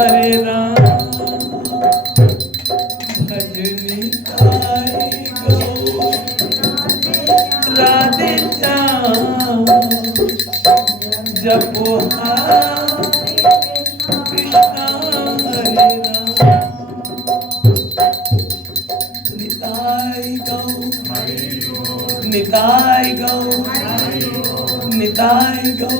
हरे राम भजनी ताई गौ राधे श्याम जपो कृष्ण हरे राम निताई गौ निताई गौ।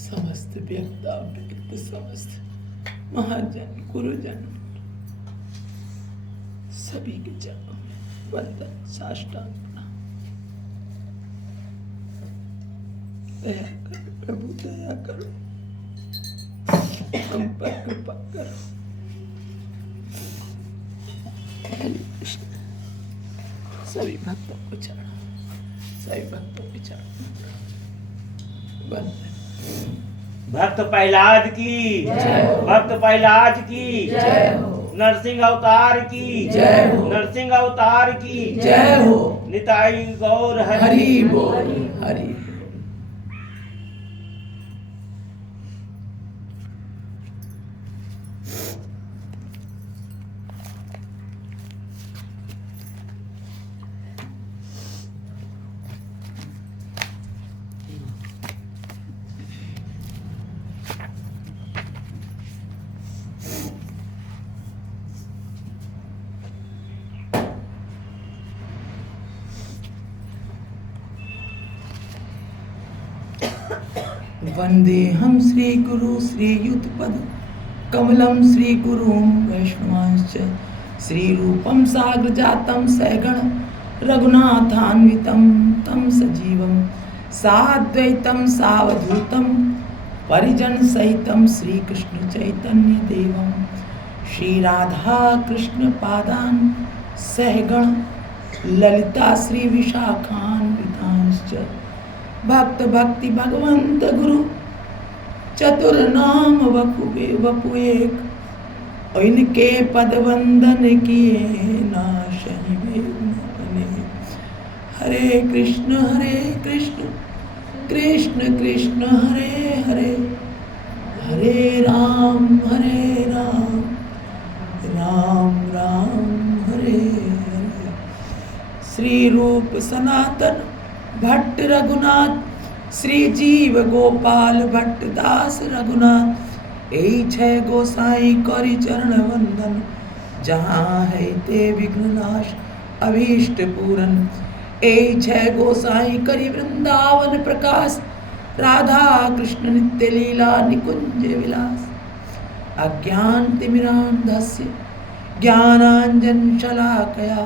समस्त व्यक्ता व्यक्त समस्त महाजन गुरुजन सभी के चरणों में वंदन साष्टांग प्रणाम। दया करो प्रभु दया करो, हम पर कृपा करो। हरे कृष्ण। सभी भक्तों को चढ़ा, सभी भक्तों को चढ़ा वंदन। भक्त प्रहलाद की भक्त प्रहलाद की नरसिंह अवतार की नरसिंह अवतार की जय हो। निताई गौर हरि बोल हरि। वंदे हम श्री गुरु श्रीयुतपद कमलम श्री गुरुं वैष्णवांश्च श्री रूपम साग्र जातम सैगण रघुनाथान्वितं तम सजीवं साद्वैतं सावधूतं परिजन सहितं श्री कृष्ण चैतन्य देवं श्री राधा कृष्ण पादान सहगण ललिता श्री विशाखान्वितांश्च भक्त भक्ति भगवंत गुरु चतुर नाम वपु एक इनके पद वंदन किए नाशहि बने। हरे कृष्ण कृष्ण कृष्ण हरे हरे हरे राम राम राम हरे हरे। श्री रूप सनातन भट्ट रघुनाथ श्री जीव गोपाल भट्ट दास रघुनाथ यही छह गोसाई करी चरण वंदन जहाँ है ते विघ्न नाश अभीष्ट पूरन। यही छह गोसाई करी वृंदावन प्रकाश राधा कृष्ण नित्य लीला निकुंज विलास। अज्ञान तिमिरांधस्य ज्ञानांजन शलाकया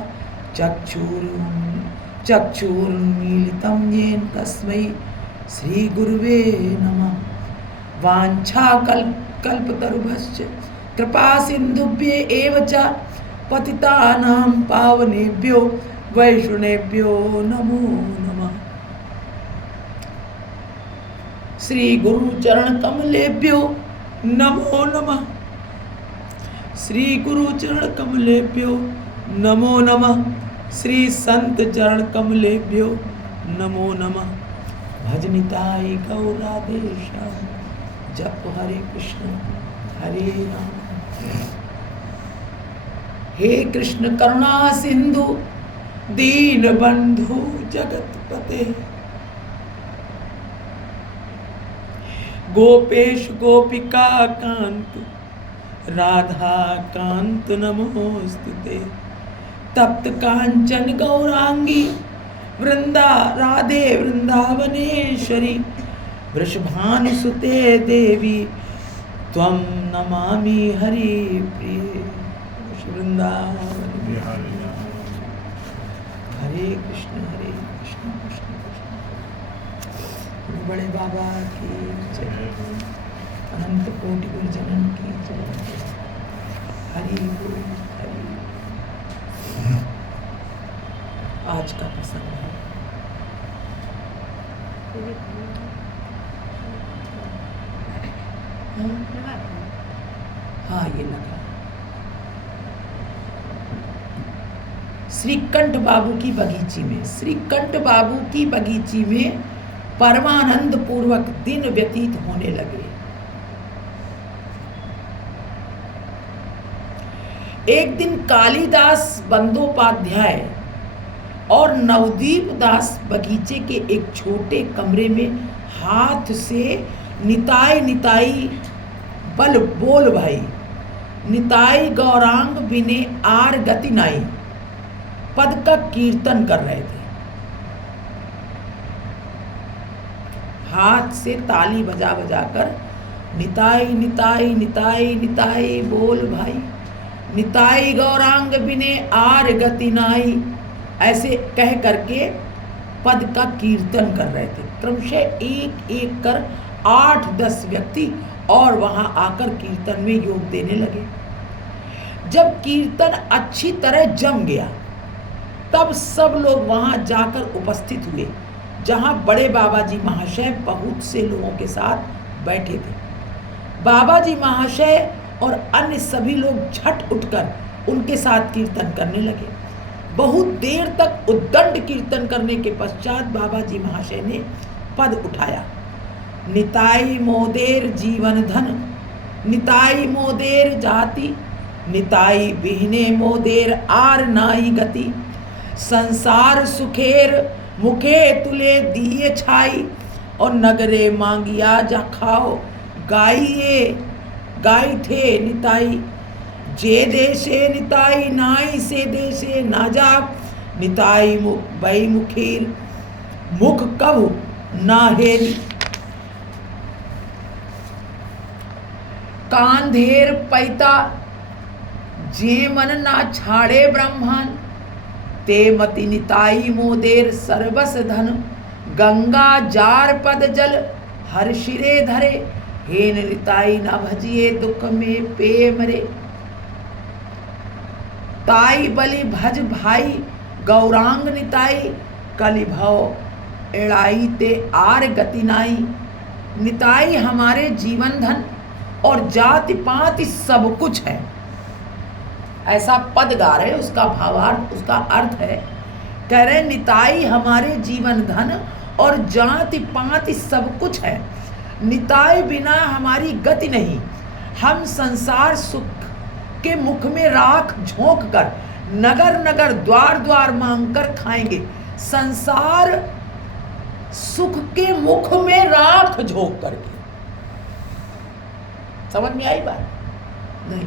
चक्षुरुन्मीलितं येन तस्मै श्री गुरुवे नमः। वाञ्छाकल्पतरुभ्यश्च कृपा सिन्धुभ्य एव च पतितानां पावनेभ्यो वैष्णवेभ्यो नमो नमः। श्री गुरु चरण कमलेभ्यो नमो नमः। श्री गुरु चरण कमलेभ्यो नमो नमः। श्री संत चरण कमलेभ्यो नमो नमः। भजनिताई गौर राधे श्याम जप हरे कृष्ण हरे राम। हे कृष्ण करुणा सिंधु दीन बंधु जगत पते गोपेश गोपिका कांत राधा कांत नमोस्तुते। तप्त कांचन गौरांगी वृंदा राधे वृंदावनेश्वरी। वृषभानुसुते देवी त्वं नमामि हरि प्रिय। वृंदावन हरे कृष्ण कृष्ण कृष्ण। बड़े बाबा की जय, अनंत कोटि गुरुजनन की जय। हरि बोल हरि। आज का प्रसंग है हाँ ये लगा श्रीकंठ बाबू की बगीची में। श्रीकंठ बाबू की बगीची में परमानंद पूर्वक दिन व्यतीत होने लगे। एक दिन कालिदास बंदोपाध्याय और नवदीप दास बगीचे के एक छोटे कमरे में हाथ से निताई निताई बल बोल भाई निताई गौरांग बिने आर गति नाई पद का कीर्तन कर रहे थे। हाथ से ताली बजा बजा कर निताई निताई निताई निताई बोल भाई निताई गौरांग बिने आर गति नाई ऐसे कह करके पद का कीर्तन कर रहे थे। क्रमशः एक एक कर 8-10 व्यक्ति और वहां आकर कीर्तन में योग देने लगे। जब कीर्तन अच्छी तरह जम गया तब सब लोग वहां जाकर उपस्थित हुए, जहां बड़े बाबा जी महाशय बहुत से लोगों के साथ बैठे थे। बाबा जी महाशय और अन्य सभी लोग झट उठकर उनके साथ कीर्तन करने लगे। बहुत देर तक उद्दंड कीर्तन करने के पश्चात बाबा जी महाशय ने पद उठाया। निताई मोदेर जीवन धन निताई मोदेर जाति निताई बिहने मोदेर आर नाई गति। संसार सुखेर मुखे तुले दिए छाई और नगरे मांगिया जा खाओ गाइए गाई थे निताई। जे देशे निताई नाई से देशे ना जा निताई बई मुखेर मुख कभु ना हेरी। कांधेर पैता जे मन ना छाड़े ब्रह्मन ते मति निताई मोदेर सर्वस धन। गंगा जार पद जल हर शिरे धरे हेन निताई ना भजिए दुख में पे मरे। ताई बलि भज भाई गौरांग निताई कलि भव एड़ाई ते आर गति नाई। निताई हमारे जीवन धन और जाति पाति सब कुछ है। ऐसा पद गा रहे, उसका भावार्थ उसका अर्थ है, कह रहे निताई हमारे जीवन धन और जाति पाति सब कुछ है। निताई बिना हमारी गति नहीं। हम संसार सुख के मुख में राख झोंक कर नगर नगर द्वार द्वार मांग कर खाएंगे। संसार सुख के मुख में राख झोंक करके। समझ में आई बात? नहीं।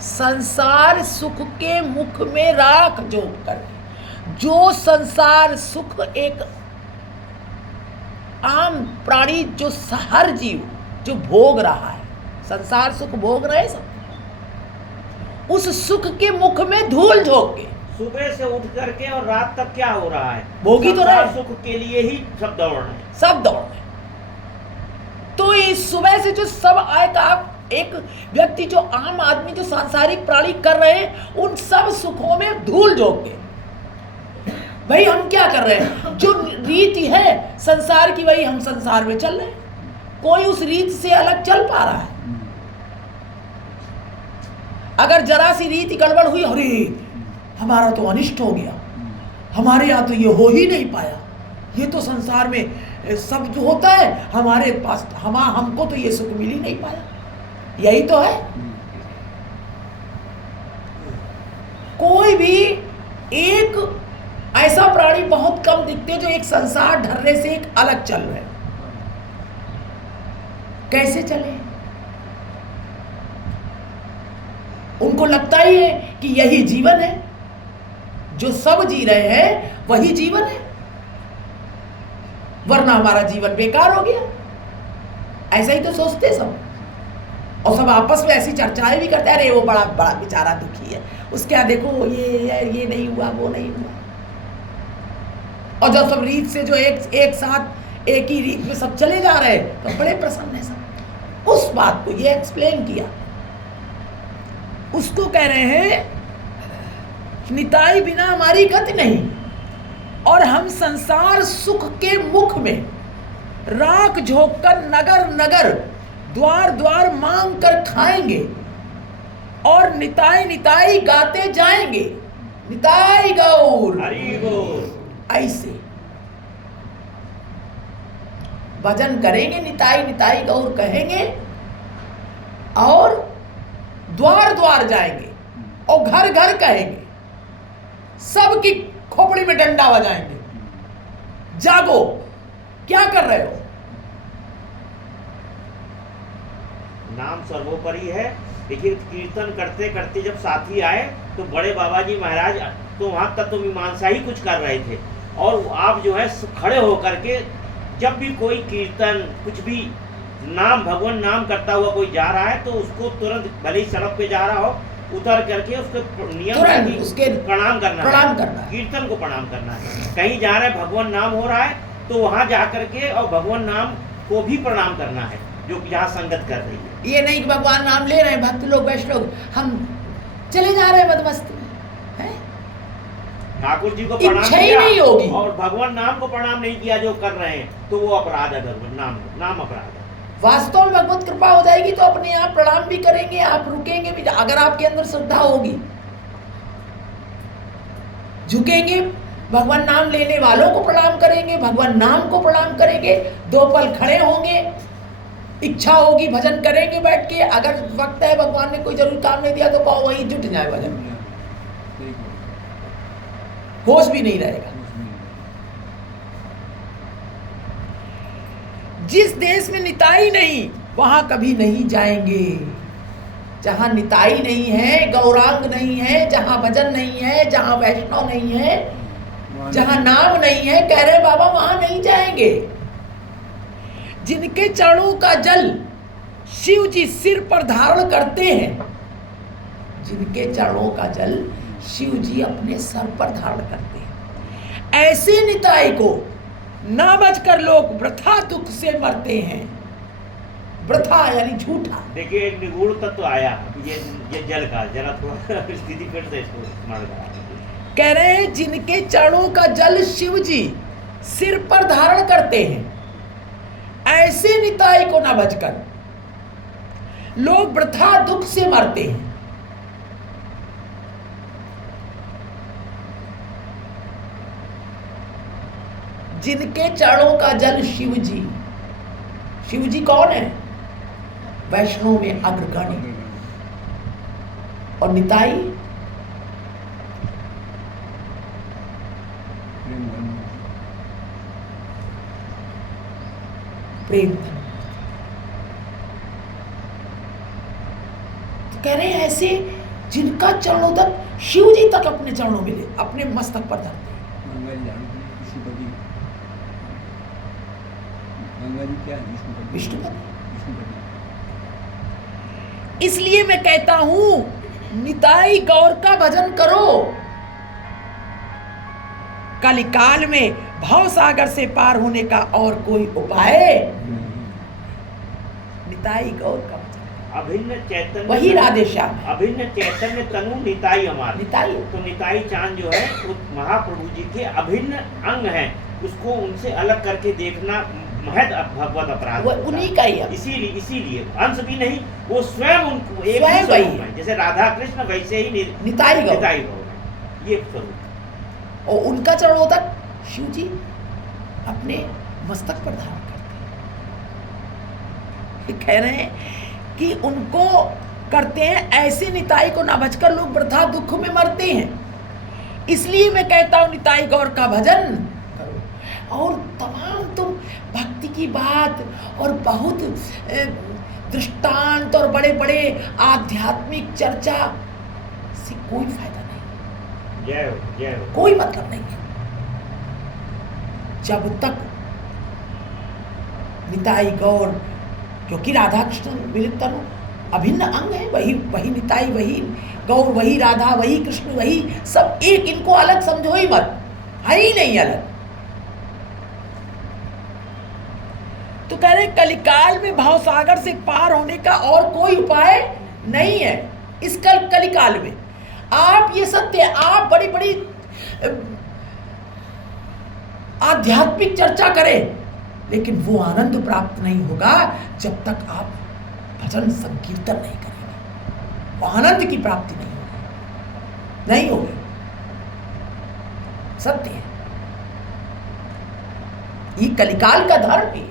संसार सुख के मुख में राख झोंक करके। जो संसार सुख एक आम प्राणी जो हर जीव जो भोग रहा है, संसार सुख भोग रहे सब, उस सुख के मुख में धूल झोंक के सुबह से उठ करके और रात तक क्या हो रहा है? भोगी तो रहे, सुख के लिए ही सब दौड़ रहे, सब दौड़ रहे। तो इस सुबह से जो सब आए का एक व्यक्ति जो आम आदमी जो सांसारिक प्राणी कर रहे हैं, उन सब सुखों में धूल झोंक के भाई हम क्या कर रहे हैं? जो रीति है संसार की वही हम संसार में चल रहे हैं। कोई उस रीत से अलग चल पा रहा है? अगर जरा सी रीति गड़बड़ हुई, अरे हमारा तो अनिष्ट हो गया, हमारे यहाँ तो ये हो ही नहीं पाया, ये तो संसार में सब जो होता है हमारे पास, हमको तो ये सुख मिल ही नहीं पाया। यही तो है। कोई भी एक ऐसा प्राणी बहुत कम दिखते जो एक संसार ढर्रे से एक अलग चल रहे। कैसे चले? उनको लगता ही है कि यही जीवन है, जो सब जी रहे हैं वही जीवन है, वरना हमारा जीवन बेकार हो गया। ऐसा ही तो सोचते सब, और सब आपस में ऐसी चर्चाएं भी करते हैं, अरे वो बड़ा बड़ा बेचारा दुखी है, उसके यहाँ देखो ये नहीं हुआ, वो नहीं हुआ। और जब सब रीत से जो एक साथ एक ही रीत में सब चले जा रहे हैं तो बड़े प्रसन्न है सब। उस बात को ये एक्सप्लेन किया, उसको कह रहे हैं निताई बिना हमारी गति नहीं, और हम संसार सुख के मुख में राख झोंक कर नगर नगर द्वार द्वार मांग कर खाएंगे, और निताई निताई गाते जाएंगे। निताई गौर, हरि बोल। ऐसे भजन करेंगे, निताई निताई गौर कहेंगे, और द्वार द्वार जाएंगे और घर घर कहेंगे, सबकी खोपड़ी में डंडा बजाएंगे, जागो, क्या कर रहे हो? नाम सर्वोपरि है। देखिए, कीर्तन करते करते जब साथी आए तो बड़े बाबा जी महाराज तो वहाँ तक तो मीमांसा ही कुछ कर रहे थे, और आप जो है खड़े होकर के जब भी कोई कीर्तन कुछ भी नाम भगवान नाम करता हुआ कोई जा रहा है तो उसको तुरंत, भले ही सड़क पे जा रहा हो, उतर करके उसके नियम है उसके प्रणाम करना है, कीर्तन को प्रणाम करना है। कहीं जा रहे भगवान नाम हो रहा है तो वहाँ जा करके और भगवान नाम को भी प्रणाम करना है जो यहाँ संगत कर रही है। ये नहीं कि भगवान नाम ले रहे हैं भक्त लोग वैष्णव, हम चले जा रहे हैं मदमस्त में, ठाकुर जी को प्रणाम किया नहीं होगी और भगवान नाम को प्रणाम नहीं किया जो कर रहे हैं, तो वो अपराध है, नाम अपराध है। वास्तव में भगवत कृपा हो जाएगी तो अपने आप प्रणाम भी करेंगे, आप रुकेंगे भी, अगर आपके अंदर श्रद्धा होगी, झुकेंगे, भगवान नाम लेने वालों को प्रणाम करेंगे, भगवान नाम को प्रणाम करेंगे, 2 पल खड़े होंगे, इच्छा होगी भजन करेंगे बैठ के, अगर वक्त है भगवान ने कोई जरूर काम नहीं दिया तो पाओ वही जुट जाए भजन में, होश भी नहीं रहेगा। जिस देश में निताई नहीं वहां कभी नहीं जाएंगे। जहां निताई नहीं है, गौरांग नहीं है, जहां भजन नहीं है, जहां वैष्णव नहीं है, जहां नाम नहीं है, कह रहे बाबा वहां नहीं जाएंगे। जिनके चरणों का जल शिव जी सिर पर धारण करते हैं, जिनके चरणों का जल शिव जी अपने सर पर धारण करते हैं, ऐसे निताई को ना बचकर लोग वृथा दुख से मरते हैं। वृथा यानी झूठा। देखिए, एक निगूढ़ तत्व आया ये जल का, जरा थोड़ा स्थिति फिर से इसको स्मरण करा। कह रहे हैं जिनके चरणों का जल शिव जी सिर पर धारण करते हैं, ऐसे निताई को ना बचकर लोग वृथा दुख से मरते हैं। जिनके चरणों का जल शिव जी कौन है? वैष्णव में अग्रगण्य, और निताई प्रेम। तो कह रहे हैं ऐसे जिनका चरणों तक शिव जी तक अपने चरणों में ले, अपने मस्तक पर धरते हैं। विष्णुपति। इसलिए मैं कहता हूं निताई गौर का भजन करो। कलिकाल में भव सागर से पार होने का और कोई उपाय? निताई गौर का भजन। अभिन्न चैतन्य, वही राधे श्याम। अभिन्न चैतन्य तनु निताई हमारे। निताई तो निताई चांद जो है वो महाप्रभु जी के अभिन्न अंग है, उसको उनसे अलग करके देखना महद भगवत अपराध, वो उन्हीं का ही है। इसीलिए अंश भी नहीं, वो स्वयं उनको एक ही स्वयं स्वरूप है, जैसे राधा कृष्ण वैसे ही निताई गौर ये स्वरूप। और उनका चरणों तक शिव जी अपने मस्तक पर धारण करते हैं। कह रहे हैं कि उनको करते हैं, ऐसे निताई को ना बचकर लोग वृथा दुख में मरते हैं। इसलिए मैं कहता हूं निताई गौर का भजन करो। और तमाम तुम भक्ति की बात और बहुत दृष्टांत और बड़े बड़े आध्यात्मिक चर्चा से कोई फायदा नहीं, जय हो, जय हो। कोई मतलब नहीं है। जब तक निताई गौर, क्योंकि राधा कृष्ण मिलित तनु अभिन्न अंग है, वही निताई, वही गौर, वही राधा, वही कृष्ण, वही सब एक, इनको अलग समझो ही मत, है ही नहीं अलग। तो कह रहे कलिकाल में भावसागर से पार होने का और कोई उपाय नहीं है। इस कलिकाल में आप ये सत्य, आप बड़ी बड़ी आध्यात्मिक चर्चा करें, लेकिन वो आनंद प्राप्त नहीं होगा जब तक आप भजन संकीर्तन नहीं करेंगे। वो आनंद की प्राप्ति नहीं होगी। सत्य है, ये कलिकाल का धर्म है।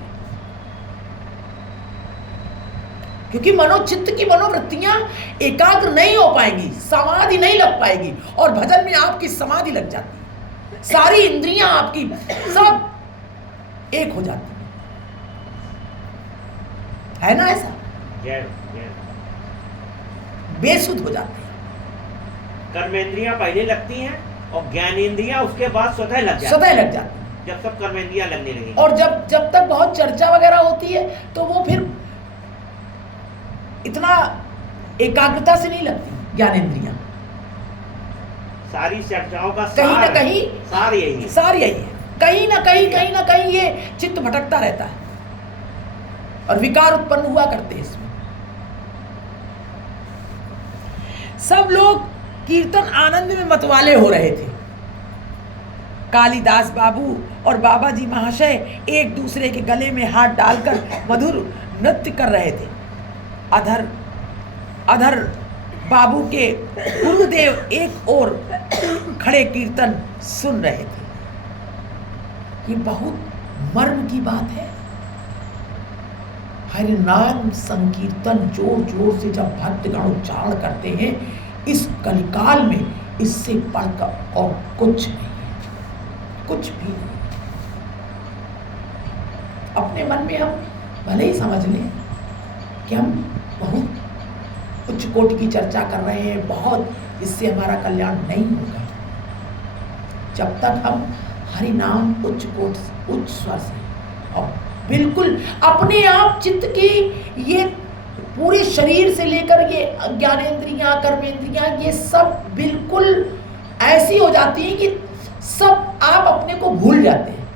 क्योंकि मनोचित्त की मनोवृत्तियां एकाग्र नहीं हो पाएंगी, समाधि नहीं लग पाएगी, और भजन में आपकी समाधि लग जाती है, सारी इंद्रियां आपकी सब एक हो जाती है ना ऐसा? बेसुध हो जाते हैं। कर्मेंद्रियां पहले लगती हैं और ज्ञानेंद्रियां उसके बाद स्वतः लग जाती हैं। जब सब कर्मेंद्रियां लगने लगेंगी, और जब तक बहुत चर्चा वगैरह होती है तो वो फिर इतना एकाग्रता से नहीं लगती ज्ञानेंद्रियां। सारी चर्चाओं का कहीं ना कहीं सार यही है। कहीं ना कहीं ये चित्त भटकता रहता है और विकार उत्पन्न हुआ करते हैं इसमें। सब लोग कीर्तन आनंद में मतवाले हो रहे थे। कालिदास बाबू और बाबा जी महाशय एक दूसरे के गले में हाथ डालकर मधुर नृत्य कर रहे थे। अधर बाबू के गुरुदेव एक ओर खड़े कीर्तन सुन रहे थे। ये बहुत मर्म की बात है। हरि नाम संकीर्तन जोर जोर से जब भक्तगण उच्चारण करते हैं इस कलिकाल में, इससे बढ़कर और कुछ नहीं है, कुछ भी नहीं। अपने मन में हम भले ही समझ लें कि हम बहुत उच्च कोटि की चर्चा कर रहे हैं, बहुत, इससे हमारा कल्याण नहीं होगा जब तक हम हरि नाम उच्च कोट, उच्च स्वर से और बिल्कुल अपने आप चित्त की ये पूरे शरीर से लेकर ये ज्ञानेंद्रियां, कर्मेंद्रियां, ये सब बिल्कुल ऐसी हो जाती हैं कि सब आप अपने को भूल जाते हैं,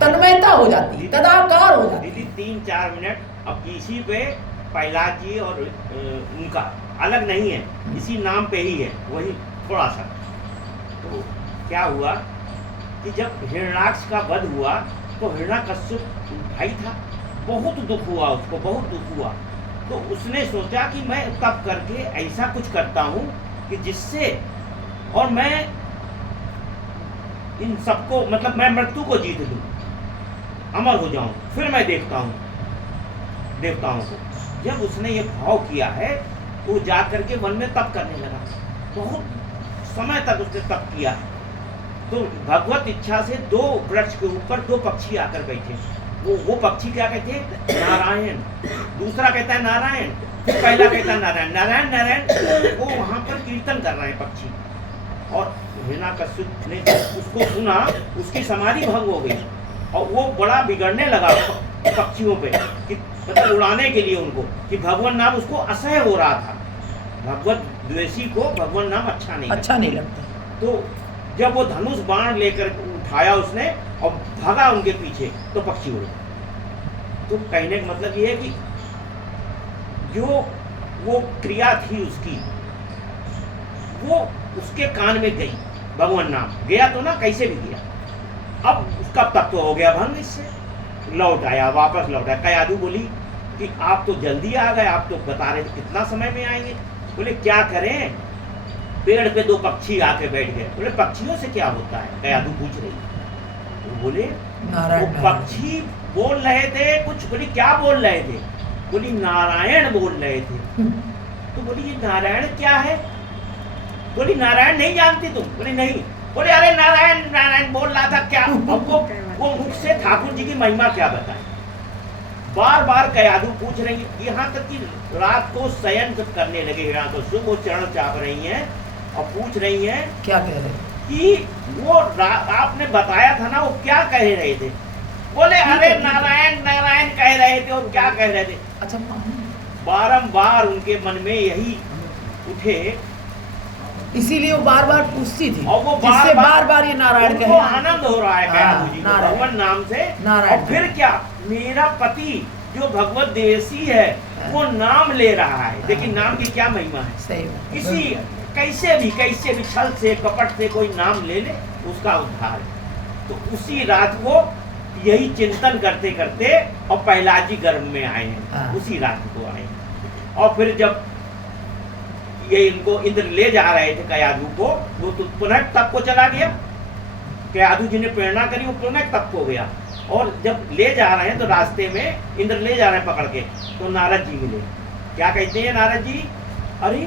तन्मयता हो जाती है, तदाकार हो जाती है। 3-4 मिनट अब इसी पे प्रहलाद जी और उनका अलग नहीं है, इसी नाम पे ही है, वही थोड़ा सा। तो क्या हुआ कि जब हिरण्याक्ष का वध हुआ तो हिरण्याकश्यप भाई था, बहुत दुख हुआ उसको, बहुत दुख हुआ। तो उसने सोचा कि मैं तप करके ऐसा कुछ करता हूँ कि जिससे और मैं इन सबको, मतलब मैं मृत्यु को जीत लूँ, अमर हो जाऊँ, फिर मैं देखता हूँ देवताओं को। जब उसने ये भाव किया है वो जा करके वन में तप करने लगा। बहुत समय तक उसने तप किया। तो भगवत इच्छा से 2 वृक्ष के ऊपर 2 पक्षी आकर बैठे। वो पक्षी क्या कहते हैं? नारायण। दूसरा कहता है नारायण, पहला कहता है नारायण, नारायण नारायण। वो वहां पर कीर्तन कर रहे हैं पक्षी। और हिरण्याकश्यप ने उसको सुना, उसकी समाधि भंग हो गई और वो बड़ा बिगड़ने लगा पक्षियों पे, कि मतलब उड़ाने के लिए उनको, कि भगवान नाम उसको असह्य हो रहा था। भगवत द्वेषी को भगवान नाम अच्छा नहीं लगता। तो जब वो धनुष बाण लेकर उठाया उसने और भागा उनके पीछे, तो पक्षी उड़ गए। तो कहने का मतलब ये है कि जो वो क्रिया थी उसकी, वो उसके कान में गई, भगवान नाम गया तो ना, कैसे भी गया। अब उसका तत्व हो गया भंग, इससे लौट आया, वापस लौट आया। कयाधु बोली कि आप तो जल्दी आ गए, आप तो बता रहे थे कितना समय में आएंगे। बोले क्या करें, पेड़ पे 2 पक्षी आके बैठ गए। बोले पक्षियों से क्या होता है? कयाधु पूछ रही। तो बोले वो पक्षी बोल रहे थे कुछ। बोली क्या बोल रहे थे? बोली नारायण बोल रहे थे। तो बोली ये नारायण क्या है? बोली नारायण नहीं जानती तुम? बोली नहीं। बोले अरे नारायण नारायण बोल रहा था क्या। अब वो मुख से ठाकुर जी की महिमा क्या बताए। बार बार कयाधु पूछ रही है, यहाँ तक कि रात को शयन जब करने लगे हिरण्यकश्यप, वो चरण चाप रही हैं और पूछ रही हैं क्या कह रहे हैं? कि वो आपने बताया था ना, वो क्या कह रहे थे। बोले अरे नारायण नारायण कह रहे थे। और क्या कह रहे थे? अच्छा, बारंबार उनके मन में यही उठे, इसीलिए वो बार बार पूछती थी और वो जिससे बार बार ये नारायण उनको कहे। आनंद हो रहा है कयाधु जी को नारायण। भगवान नाम से। नारायण। और फिर क्या, मेरा पति जो भगवत देसी है वो नाम ले रहा है। लेकिन नाम की क्या महिमा है। सही बात। किसी कैसे भी छल से कपट से कोई नाम ले ले, उसका उद्धार है। तो उसी रात वो यही चिंतन करते करते और प्रहलाद जी गर्भ में आए हैं, उसी रात को आए। और फिर जब ये इनको इंद्र ले जा रहे थे कयाधु को, वो तो पुनः तप को चला गया। कयाधु जी ने प्रेरणा करी, वो पुनः तप को गया। और जब ले जा रहे हैं तो रास्ते में इंद्र ले जा रहे हैं पकड़ के, तो नारद जी मिले। क्या कहते हैं नारद जी, अरे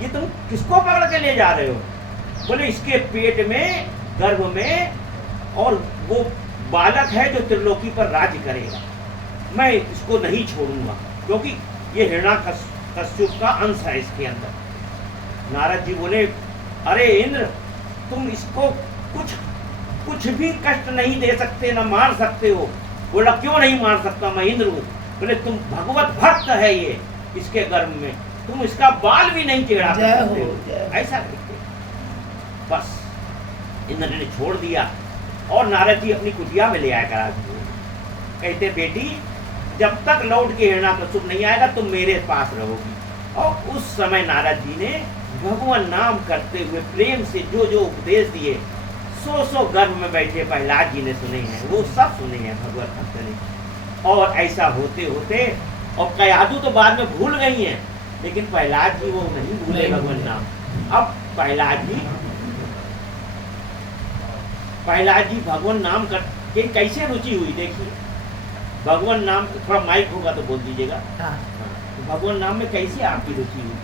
ये तुम किसको पकड़ के ले जा रहे हो। बोले इसके पेट में गर्भ में और वो बालक है जो त्रिलोकी पर राज्य करेगा, मैं इसको नहीं छोड़ूंगा, क्योंकि ये हिरण्यकश्यप का अंश है इसके अंदर। नारद जी बोले अरे इंद्र, तुम इसको कुछ भी कष्ट नहीं दे सकते, ना मार सकते हो। बोला क्यों नहीं मार सकता, मैं इंद्र हूँ। बोले तुम भगवत भक्त है, ये इसके गर्भ में तुम इसका बाल भी नहीं टेढ़ा कर सकते हो। ऐसा कहते बस इंद्र ने छोड़ दिया। और नारद जी अपनी कुटिया में ले आया करा, कहते बेटी जब तक लौट के हिरण्यकश्यप नहीं आएगा तुम मेरे पास रहोगी। और उस समय नारद जी ने भगवान नाम करते हुए प्रेम से जो जो उपदेश दिए, सौ गर्भ में बैठे प्रहलाद जी ने सुने हैं, वो सब सुने हैं भगवत भक्त ने। और ऐसा होते होते, और कयाधु तो बाद में भूल गई हैं, लेकिन प्रहलाद जी वो नहीं भूले भगवान नाम। अब प्रहलाद जी भगवान नाम करके कैसे रुचि हुई देखिए। भगवान नाम, थोड़ा माइक होगा तो बोल दीजिएगा। भगवान नाम में कैसे आपकी रुचि हुई।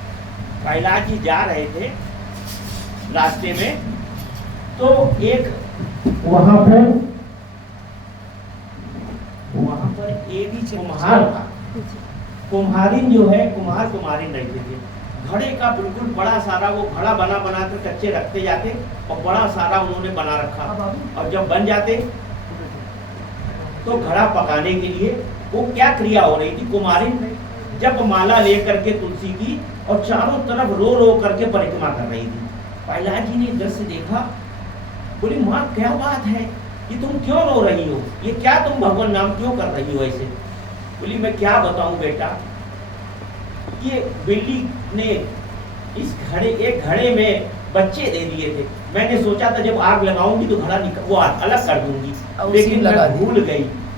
प्रहलाद जी जा रहे थे रास्ते में, तो एक वहां पर एक कुम्हार था। कुम्हारिन जो है, कुम्हार कुम्हारिन रहते थे। घड़े का बिल्कुल बड़ा सारा वो घड़ा बना कर कच्चे रखते जाते, और बड़ा सारा उन्होंने बना रखा। और जब बन जाते तो घड़ा पकाने के लिए वो क्या क्रिया हो रही थी, कुम्हारिन जब माला ले करके तुलसी की और चारों तरफ रो रो करके परिक्रमा कर रही थी। प्रहलाद जी ने दृश्य देखा, बोली माँ क्या बात है, कि तुम क्यों रो रही हो, ये क्या तुम भगवान नाम क्यों कर रही हो ऐसे। बोली मैं क्या बताऊं बेटा, ये बिल्ली ने इस एक घड़े में बच्चे दे दिए थे। मैंने सोचा था जब आग लगाऊंगी तो घड़ा वो अलग कर दूंगी, लेकिन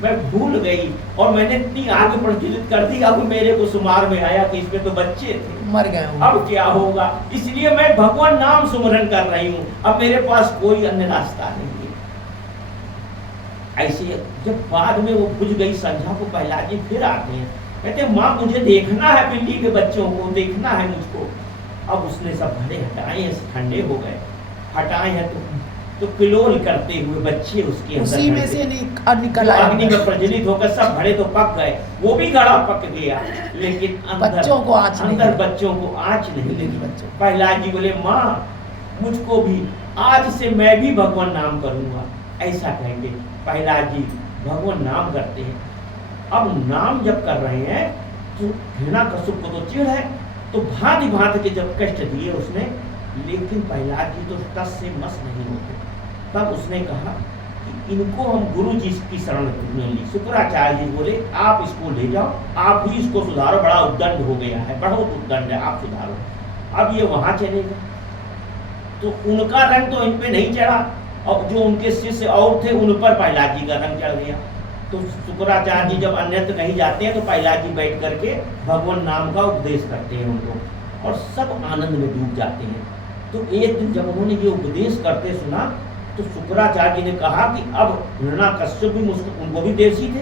मैं भूल गई और मैंने इतनी आग प्रज्वलित कर दी। अब मेरे को सुमार में आया कि इसमें तो बच्चे थे, मर गए, अब क्या होगा। इसलिए मैं भगवान नाम सुमरन कर रही हूँ, अब मेरे पास कोई अन्य रास्ता नहीं है। ऐसे जब बाद में वो बुझ गई संध्या को, प्रहलाद जी फिर आते हैं, कहते माँ मुझे देखना है बिल्ली के बच्चों को, देखना है मुझको। अब उसने सब घड़े हटाए हैं, ठंडे हो गए, हटाए हैं तो किलोल करते हुए बच्चे उसके अंदर उसी में से निकल आए, अग्नि में प्रज्वलित होकर सब घड़े तो पक गए, वो भी घड़ा पक गया, लेकिन बच्चों को आँच नहीं लगी। प्रहलाद जी बोले माँ मुझको भी आज से मैं भी भगवान नाम करूंगा। ऐसा कहेंगे प्रहलाद जी भगवान नाम करते हैं। अब नाम जब कर रहे हैं तो हिरण्यकश्यप को तो चिढ़ है, तो भांति भांति के जब कष्ट दिए उसने, लेकिन प्रहलाद जी तो टस से मस नहीं होते। तब उसने कहा कि इनको हम गुरु जी की शरण में ली। शुक्राचार्य जी बोले आप इसको ले जाओ, आप ही इसको सुधारो, बड़ा उद्दंड हो गया है, बहुत उद्दंड है, आप सुधारो। अब ये वहां चले गए, तो उनका रंग तो इन पे नहीं चढ़ा, और जो उनके शिष्य और थे उन पर प्रहलाद जी का रंग चढ़ गया। तो शुक्राचार्य जी जब अन्यत्र नहीं जाते हैं तो प्रहलाद जी बैठ करके भगवान नाम का उपदेश करते हैं उनको, और सब आनंद में डूब जाते हैं। तो एक दिन जब उन्होंने ये उपदेश करते सुना, तो शुक्राचार्य जी ने कहा कि अब हिरण्यकश्यप भी उनको भी देशी थे,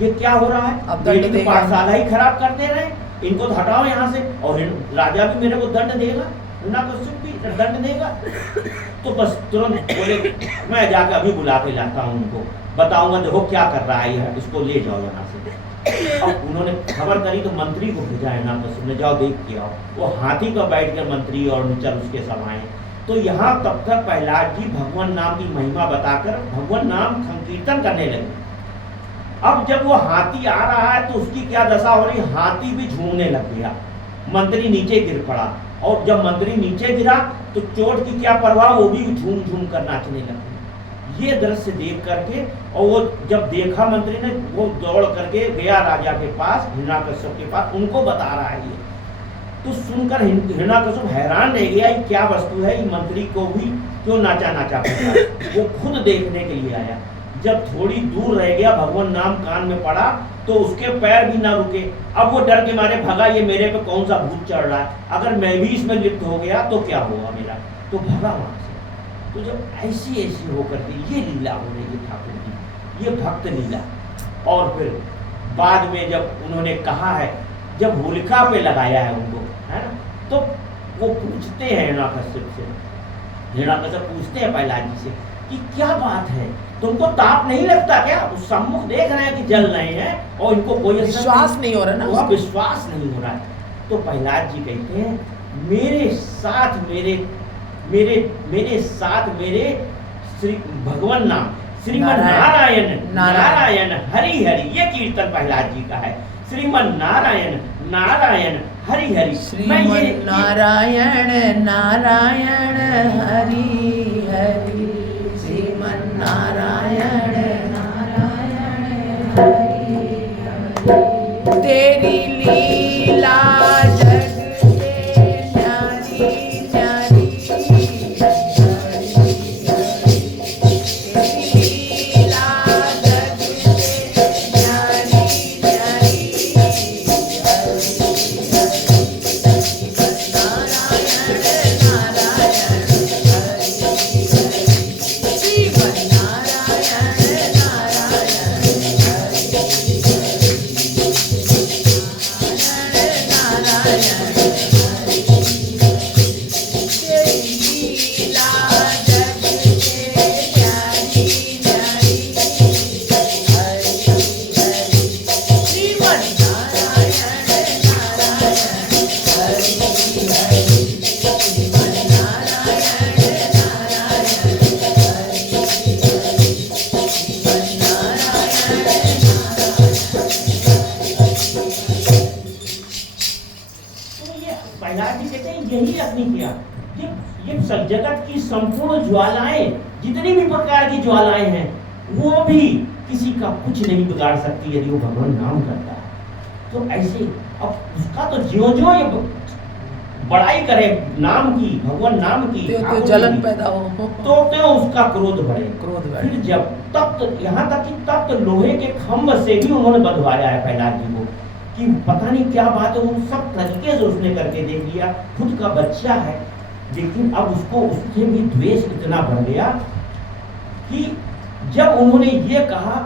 ये क्या हो रहा है, अब मेरी तो पाठशाला ही खराब कर दे रहे हैं, इनको तो हटाओ यहाँ से, और राजा भी मेरे को दंड देगा। हिरण्यकश्यप भी दंड देगा। तो बस तुरंत बोले मैं जाकर अभी बुला के लाता हूँ उनको, बताऊंगा देखो क्या कर रहा है यह, इसको ले जाओ यहाँ से। अब उन्होंने खबर करी तो मंत्री को भेजा हिरण्यकश्यप ने, जाओ देख के आओ। वो हाथी पर बैठ कर मंत्री और अनुचर उसके सब आए। तो यहाँ तब तक प्रहलाद जी भगवान नाम की महिमा बताकर भगवान नाम संकीर्तन करने लगे। अब जब वो हाथी आ रहा है तो उसकी क्या दशा हो रही, हाथी भी झूमने लग गया, मंत्री नीचे गिर पड़ा। और जब मंत्री नीचे गिरा तो चोट की क्या परवाह, वो भी झूम झूम कर नाचने लगे। ये दृश्य देख करके, और वो जब देखा मंत्री ने, वो दौड़ करके गया राजा के पास, हिरण्यकश्यप के पास, उनको बता रहा है ये। तो सुनकर हिरण्यकश्यप हैरान रह गया, ये क्या वस्तु है, ये मंत्री को भी क्यों नाचा नाचा पड़ा। वो खुद देखने के लिए आया। जब थोड़ी दूर रह गया, भगवान नाम कान में पड़ा तो उसके पैर भी ना रुके। अब वो डर के मारे भगा, ये मेरे पे कौन सा भूत चढ़ रहा है, अगर मैं भी इसमें लिप्त हो गया तो क्या होगा मेरा, तो भगा वहां से। तो जब ऐसी ऐसी होकर के ये लीला हो रही है ठाकुर की, ये भक्त लीला। और फिर बाद में जब उन्होंने कहा है, जब होलिका पे लगाया है उनको, है ना, तो वो पूछते हैं हिरण्यकश्यप से, हिरण्यकश्यप पूछते हैं प्रहलाद जी से कि क्या बात है, तुमको ताप नहीं लगता क्या? उस सम्मुख देख रहे हैं कि जल रहे हैं और इनको कोई विश्वास नहीं हो रहा ना, वह विश्वास नहीं हो रहा है। तो प्रहलाद जी कहते हैं, मेरे साथ मेरे श्री भगवान नाम श्रीमन नारायण नारायण हरि हरि, ये कीर्तन प्रहलाद जी का है। श्रीमन नारायण नारायण हरि हरि, श्रीमन नारायण नारायण हरि हरि, श्रीमन नारायण नारायण हरि हरि। तेरी लीला जग से न्यारी न्यारी, जगत की संपूर्ण ज्वालाएं, जितनी भी प्रकार की ज्वालाएं हैं, वो भी किसी का कुछ नहीं बिगाड़ सकती यदि वो भगवान नाम करता है। तो ऐसे अब उसका तो ज्यों ज्यों ये बड़ाई करे नाम की, भगवान नाम की, तो जलन पैदा हो, तो उसका क्रोध बढ़े। फिर जब तप्त, यहाँ तक कि तप्त लोहे के खम्भ से भी उन्होंने बंधवाया है प्रहलाद जी को, कि पता नहीं क्या बात है, वो सब तरीके से उसने करके देख लिया। खुद का बच्चा है, लेकिन अब उसको उससे भी द्वेष इतना बढ़ गया कि जब उन्होंने ये कहा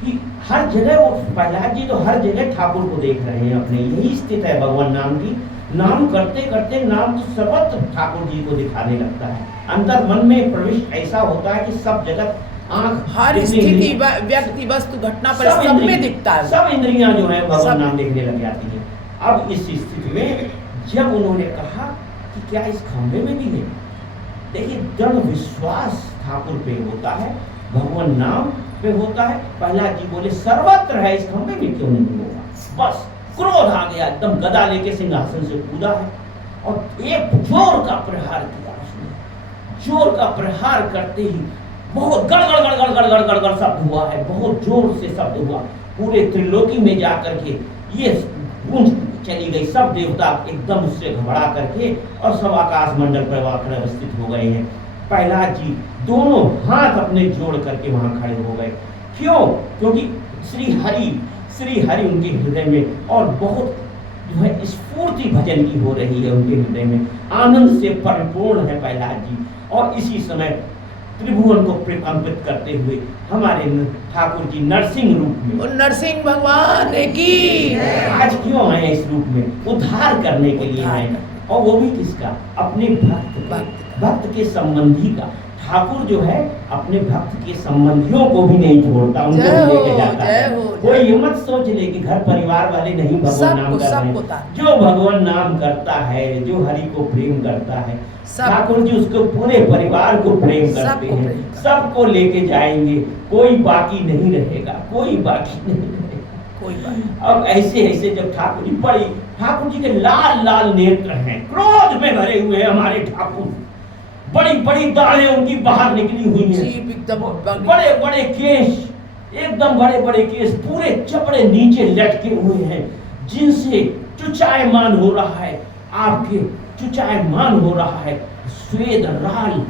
कि हर जगह वो प्रहलाद जी तो हर जगह ठाकुर को देख रहे हैं अपने, यही स्थित है भगवान नाम की। नाम करते करते नाम तो सर्वत्र ठाकुर जी को दिखाने लगता है। अंतर मन में प्रविष्ट ऐसा होता है कि सब जगत, आंख, हर स्थिति, व्यक्ति, वस्तु, घटना पर सब में दिखता है, सब इंद्रियां जो है भगवान नाम देखने लग जाती है। अब इस स्थिति में जब उन्होंने कहा कि क्या इस खंभे में भी है, देखिए दृढ़ विश्वास ठाकुर पे होता है, भगवान नाम पे होता है। प्रहलाद जी बोले सर्वत्र है, इस खंभे में क्यों नहीं होगा। बस क्रोध आ गया, एकदम गदा लेके सिंहासन से कूदा है और एक जोर का प्रहार किया उसने। जोर का प्रहार करते ही बहुत गड़गड़ गड़गड़ गड़गड़ गड़गड़ शब्द हुआ है, बहुत जोर से शब्द हुआ। पूरे त्रिलोकी में जाकर के ये गूंज चली गई, सब देवता एकदम उससे घबरा करके और सब आकाश मंडल पर आकर अवस्थित हो गए हैं। प्रहलाद जी दोनों हाथ अपने जोड़ करके वहां खड़े हो गए। क्यों? क्योंकि श्री हरि उनके हृदय में और बहुत जो है स्फूर्ति भजन की हो रही है उनके हृदय में, आनंद से परिपूर्ण है प्रहलाद जी। और इसी समय त्रिभुवन को प्रकंपित करते हुए हमारे ठाकुर जी नरसिंह रूप में, नरसिंह भगवान की आज क्यों आए इस रूप में, उद्धार करने के लिए आए। और वो भी किसका? अपने भक्त के संबंधी का। ठाकुर जो है अपने भक्त के संबंधियों को भी नहीं छोड़ता, उनको भी लेके जाता है। कोई ये मत सोच ले कि घर परिवार वाले नहीं भगवान नाम कर रहे हैं। जो भगवान नाम करता है, जो हरि को प्रेम करता है, ठाकुर जी उसको पूरे परिवार को प्रेम करते हैं, सबको लेके जाएंगे, कोई बाकी नहीं रहेगा, कोई बाकी नहीं रहेगा। अब ऐसे ऐसे जब ठाकुर जी के लाल लाल नेत्र हैं, क्रोध में भरे हुए हैं हमारे ठाकुर, बड़ी बड़ी दाढ़ें उनकी बाहर निकली हुई हैं, बड़े बड़े केश, एकदम बड़े बड़े केश, पूरे चपड़े नीचे लटके हुए हैं, जिनसे चुचायमान हो रहा है, आपके चुचायमान हो रहा है, श्वेत लाल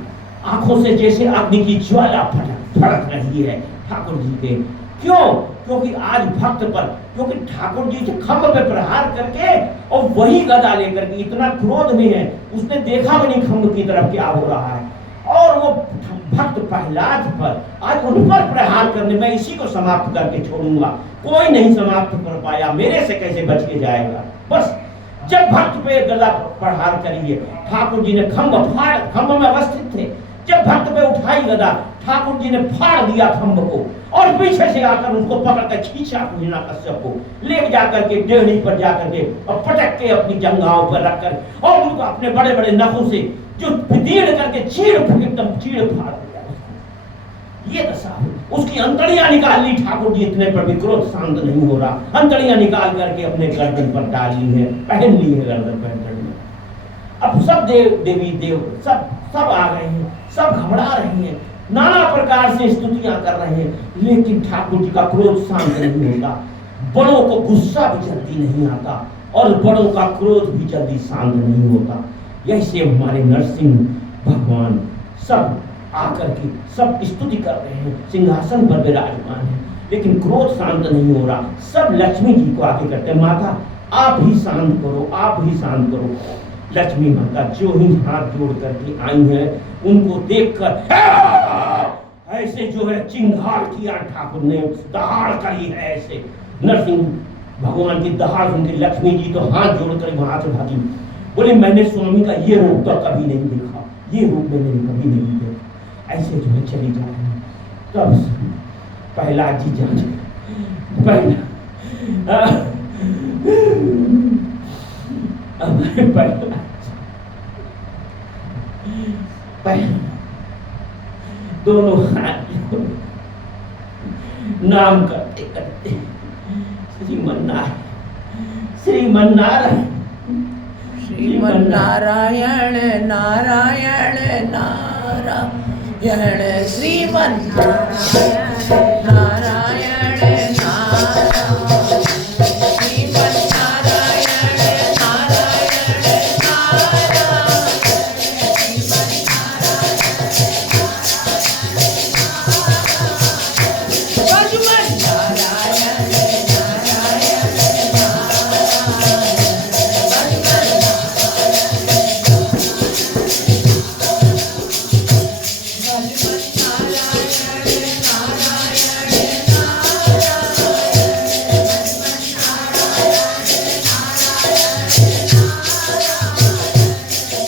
आंखों से जैसे अग्नि की ज्वाला फड़क रही है ठाकुर जी के। क्यों? क्योंकि आज भक्त पर, क्योंकि ठाकुर जी खम्भ पे प्रहार करके और वही गदा लेकर के इतना क्रोध में है, उसने देखा भी नहीं खम्भ की तरफ क्या हो रहा है, और वो भक्त प्रहलाद पर आज उन पर प्रहार करने, मैं इसी को समाप्त करके छोड़ूंगा, कोई नहीं समाप्त कर पाया, मेरे से कैसे बच के जाएगा। बस जब भक्त पे गदा प्रहार करिए, ठाकुर जी ने खम्भ में अवस्थित थे, जब भक्त पे उठाई गदा, ठाकुर जी ने फाड़ दिया खम्भ को, और पीछे से आकर उसको पकड़ कर खींचा हिरण्यकश्यप को, ले जाकर के डेहरी पर जाकर के और पटक के अपनी जंघाओं पर रखकर, और उनको अपने बड़े बड़े नखों से जो दीड़ करके एकदम चीड़ फाड़ दिया। ये दशा है। उसकी अंतड़ियां निकाल ली ठाकुर जी, इतने पर भी क्रोध शांत नहीं हो रहा, अंतड़ियां निकाल करके अपने गर्दन पर डाल ली है, पहन ली है गर्दन पर अंतड़ियां। अब सब देवी देव सब आ गए हैं, सब घबरा रहे हैं, नाना प्रकार से स्तुतियां कर रहे हैं, लेकिन ठाकुर जी का क्रोध शांत नहीं होता। बड़ों को गुस्सा भी जल्दी नहीं आता और बड़ों का क्रोध भी जल्दी शांत नहीं होता। ऐसे हमारे नरसिंह भगवान सब आकर के सब स्तुति कर रहे हैं, सिंहासन पर विराजमान है, लेकिन क्रोध शांत नहीं हो रहा। सब लक्ष्मी जी को आगे करते हैं, माता आप ही शांत करो, आप ही शांत करो। लक्ष्मी माता जो ही हाथ जोड़ करके आई है, उनको देखकर ऐसे जो है चिंगार किया ठाकुर ने, दहाड़ करी है ऐसे। नरसिंह भगवान की दहाड़ सुनकर लक्ष्मी जी तो हाथ जोड़कर वहां से भागी, बोले मैंने स्वामी का ये रूप तो कभी नहीं देखा, ये रूप मैंने कभी नहीं देखा। ऐसे जो है चली जा रही है। तब प्रहलाद जी जान दोनों हाथ नाम करते करते श्रीमन्नारायण श्रीमन्नारायण श्रीमन्नारायण नारायण नारायण श्रीमन्नारायण नारायण नारायण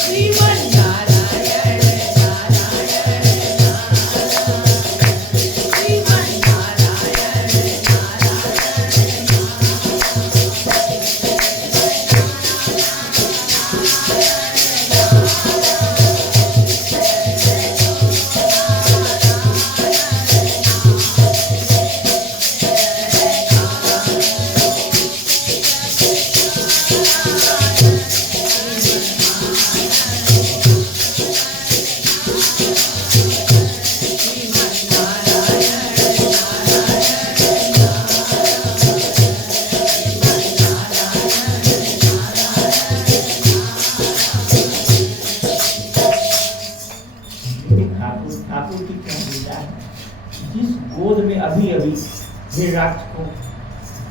श्रीमन्नारायण नारायण